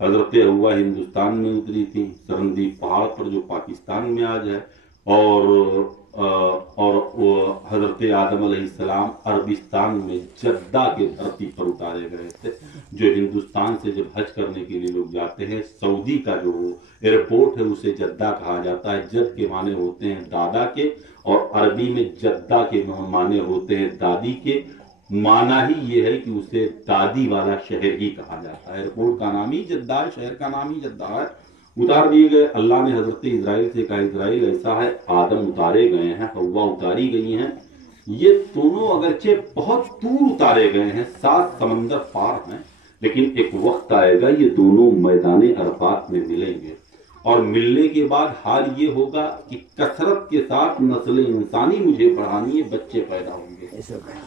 हजरत हव्वा हिंदुस्तान में उतरी थी, सरहदी पहाड़ पर जो पाकिस्तान में आज है, और वो हजरत आदम अलैहिस्सलाम अरबिस्तान में जद्दा के धरती पर उतारे गए थे। जो हिंदुस्तान से जब हज करने के लिए लोग जाते हैं, सऊदी का जो एयरपोर्ट है उसे जद्दा कहा जाता है। जद के माने होते हैं दादा के, और अरबी में जद्दा के माने होते हैं दादी के। माना ही ये है कि उसे दादी वाला शहर ही कहा जाता है। एयरपोर्ट का नाम ही जद्दा है, शहर का नाम ही जद्दा है। उतार दिए गए। अल्लाह ने हजरत इजराइल से कहा, इजराइल ऐसा है, आदम उतारे गए हैं, हव्वा उतारी गई हैं, ये दोनों अगरचे बहुत दूर उतारे गए हैं, 7 समंदर पार हैं, लेकिन एक वक्त आएगा ये दोनों मैदाने अरफात में मिलेंगे। और मिलने के बाद हाल ये होगा कि कसरत के साथ नस्ल इंसानी मुझे बढ़ानी है, बच्चे पैदा होंगे।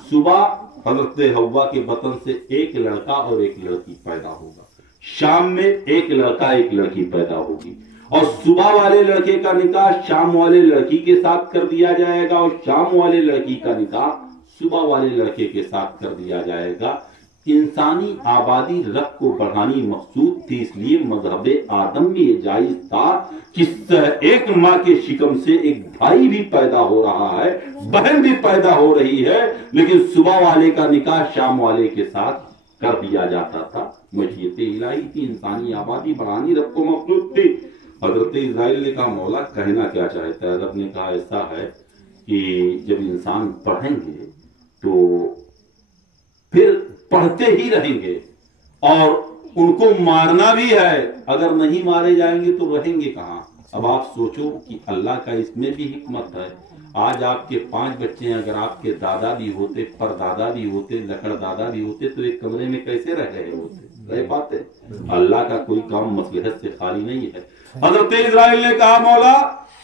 सुबह हजरत हव्वा के बतन से एक लड़का और एक लड़की पैदा होगा, शाम में एक लड़का एक लड़की पैदा होगी, और सुबह वाले लड़के का निकाह शाम वाले लड़की के साथ कर दिया जाएगा, और शाम वाले लड़की का निकाह सुबह वाले लड़के के साथ कर दिया जाएगा। इंसानी आबादी रब को बढ़ानी मकसूद थी, इसलिए मजहबे आदम में ये जायज था कि एक माँ के शिकम से एक भाई भी पैदा हो रहा है, बहन भी पैदा हो रही है, लेकिन सुबह वाले का निकाह शाम वाले के साथ कर दिया जाता था। मशीयत इलाही थी, इंसानी आबादी बढ़ानी रब को मकसूद थी। हजरत इजराइल ने कहा, मौला कहना क्या चाहता है? रब ने कहा, ऐसा है कि जब इंसान पढ़ेंगे तो फिर पढ़ते ही रहेंगे, और उनको मारना भी है, अगर नहीं मारे जाएंगे तो रहेंगे कहाँ? अब आप सोचो कि अल्लाह का इसमें भी हिकमत है। आज आपके 5 बच्चे हैं, अगर आपके दादा भी होते, परदादा भी होते, लकड़ दादा भी होते, तो एक कमरे में कैसे रह रहे होते? रह पाते? अल्लाह का कोई काम मसलहत से खाली नहीं है। हजरत इजराइल ने कहा, मौला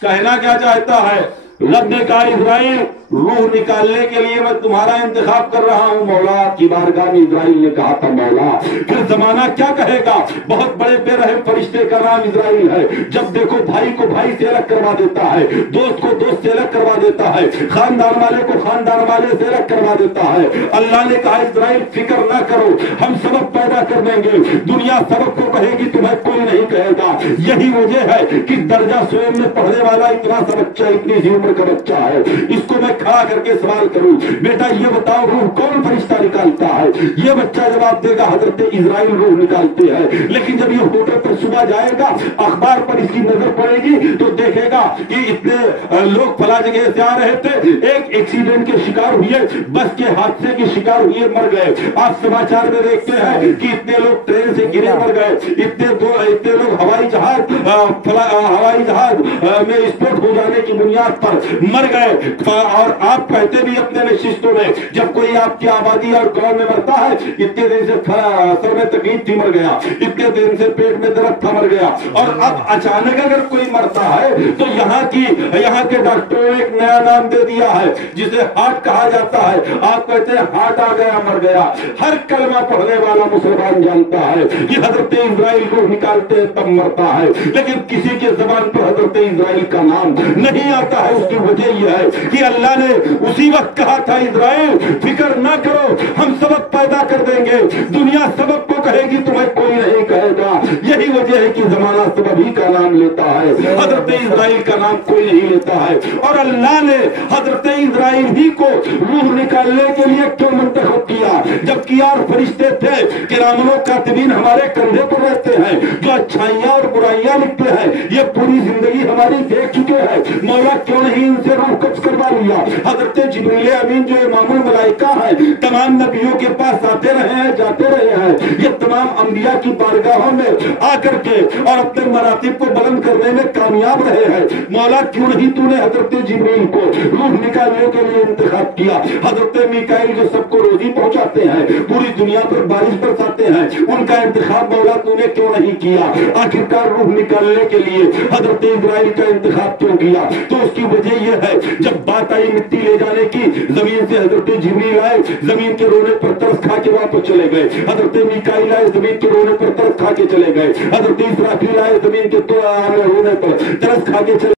कहना क्या चाहता है? रब ने कहा, इजराइल रूह निकालने के लिए मैं तुम्हारा इंतखाब कर रहा हूँ। मौला की बारगाह में इजराइल ने कहा था, मौला फिर जमाना क्या कहेगा? बहुत बड़े बेरहम फरिश्ते का नाम इजराइल है। जब देखो भाई को भाई से अलग करवा देता है, दोस्त को दोस्त से अलग करवा देता है, खानदान वाले को खानदान वाले से अलग करवा देता है। अल्लाह ने कहा, इजराइल फिक्र ना करो, हम सबक पैदा कर देंगे, दुनिया सबक को कहेगी, तुम्हें कोई नहीं कहेगा। यही वजह है कि दर्जा स्वयं में पढ़ने वाला इतना सा बच्चा इतनी सी उम्र उम्र का बच्चा है, इसको मैं खड़ा करके सवाल करूं, बेटा ये बताओ रूह कौन फरिश्ता निकालता है? ये बच्चा जवाब देगा हजरत इजराइल रूह निकालते हैं। लेकिन जब ये होटल पर सुबह जाएगा, अखबार पर इसकी नजर पड़ेगी तो देखेगा कि इतने लोग फला जगह से आ रहे थे, एक एक्सीडेंट के शिकार हुए, बस के हादसे के शिकार हुए, मर गए। आप समाचार में देखते हैं कि इतने लोग ट्रेन से गिरे मर गए, इतने लोग हवाई जहाज में विस्फोट हो जाने की बुनियाद पर मर गए। और आप कहते भी अपने नशिस्तों में, जब कोई आपकी आबादी और गांव में मरता है, इतने दिन से सर में तकलीफ थी मर गया, इतने दिन से पेट में दर्द था मर गया। और अब अचानक अगर कोई मरता है तो यहाँ के डॉक्टरों ने एक नया नाम दे दिया है जिसे हार्ट कहा जाता है। आप कहते हैं हार्ट आ गया मर गया। हर कलमा पढ़ने वाला मुसलमान जानता है कि हजरत इजराइल को निकालते हैं तब मरता है, लेकिन किसी के जबान पर हजरत इजराइल का नाम नहीं आता है। उसकी वजह यह है कि अल्लाह ने उसी वक्त कहा था, इजराइल फिक्र ना करो, हम सबक पैदा कर देंगे, दुनिया सबक को कहेगी, तुम्हें कोई नहीं कहेगा। यही वजह है कि जमाना सबब ही का नाम लेता है, हजरत इजराइल का नाम कोई नहीं लेता है। और अल्लाह ने हजरत इजराइल ही को रूह निकालने के लिए क्यों मुंतखब किया? जबकि यार फरिश्ते थे, किरामनो कातिबीन हमारे कंधे पर रहते हैं, जो अच्छाइयां और बुराइयां लिखते हैं, ये पूरी जिंदगी हमारी देख चुके हैं। मौला क्यों नहीं इनसे रूह कब्ज करवा लिया? हजरत जिब्रील अमीन जो इमामुल मलाइका है, तमाम नबियों के पास आते रहे हैं, जाते रहे हैं, ये तमाम अंबिया की बारगाहों में आकर के और अपने मरातिब को बुलंद करने में कामयाब रहे हैं। मौला क्यों नहीं तूने हजरत जिब्रील को रूह निकालने के लिए इंतखाब किया? हजरत मीकाईल जो सबको रोजी पहुंचाते हैं, पूरी दुनिया पर बारिश बरसाते हैं, उनका इंतखाब मौला तूने क्यों नहीं किया? आखिरकार रूह निकालने के लिए हजरत इजराइल का इंतखाब क्यों किया? तो उसकी वजह यह है, जब बात आई मिट्टी ले जाने की, जमीन से हजरत जिब्रील आए, जमीन के रोने पर तरस खा के वापस चले गए। हजरत मीकाईल आए, जमीन के रोने पर तरस खा के चले गए। हजरत इसराफील आए, जमीन के रोने पर तरस खा के चले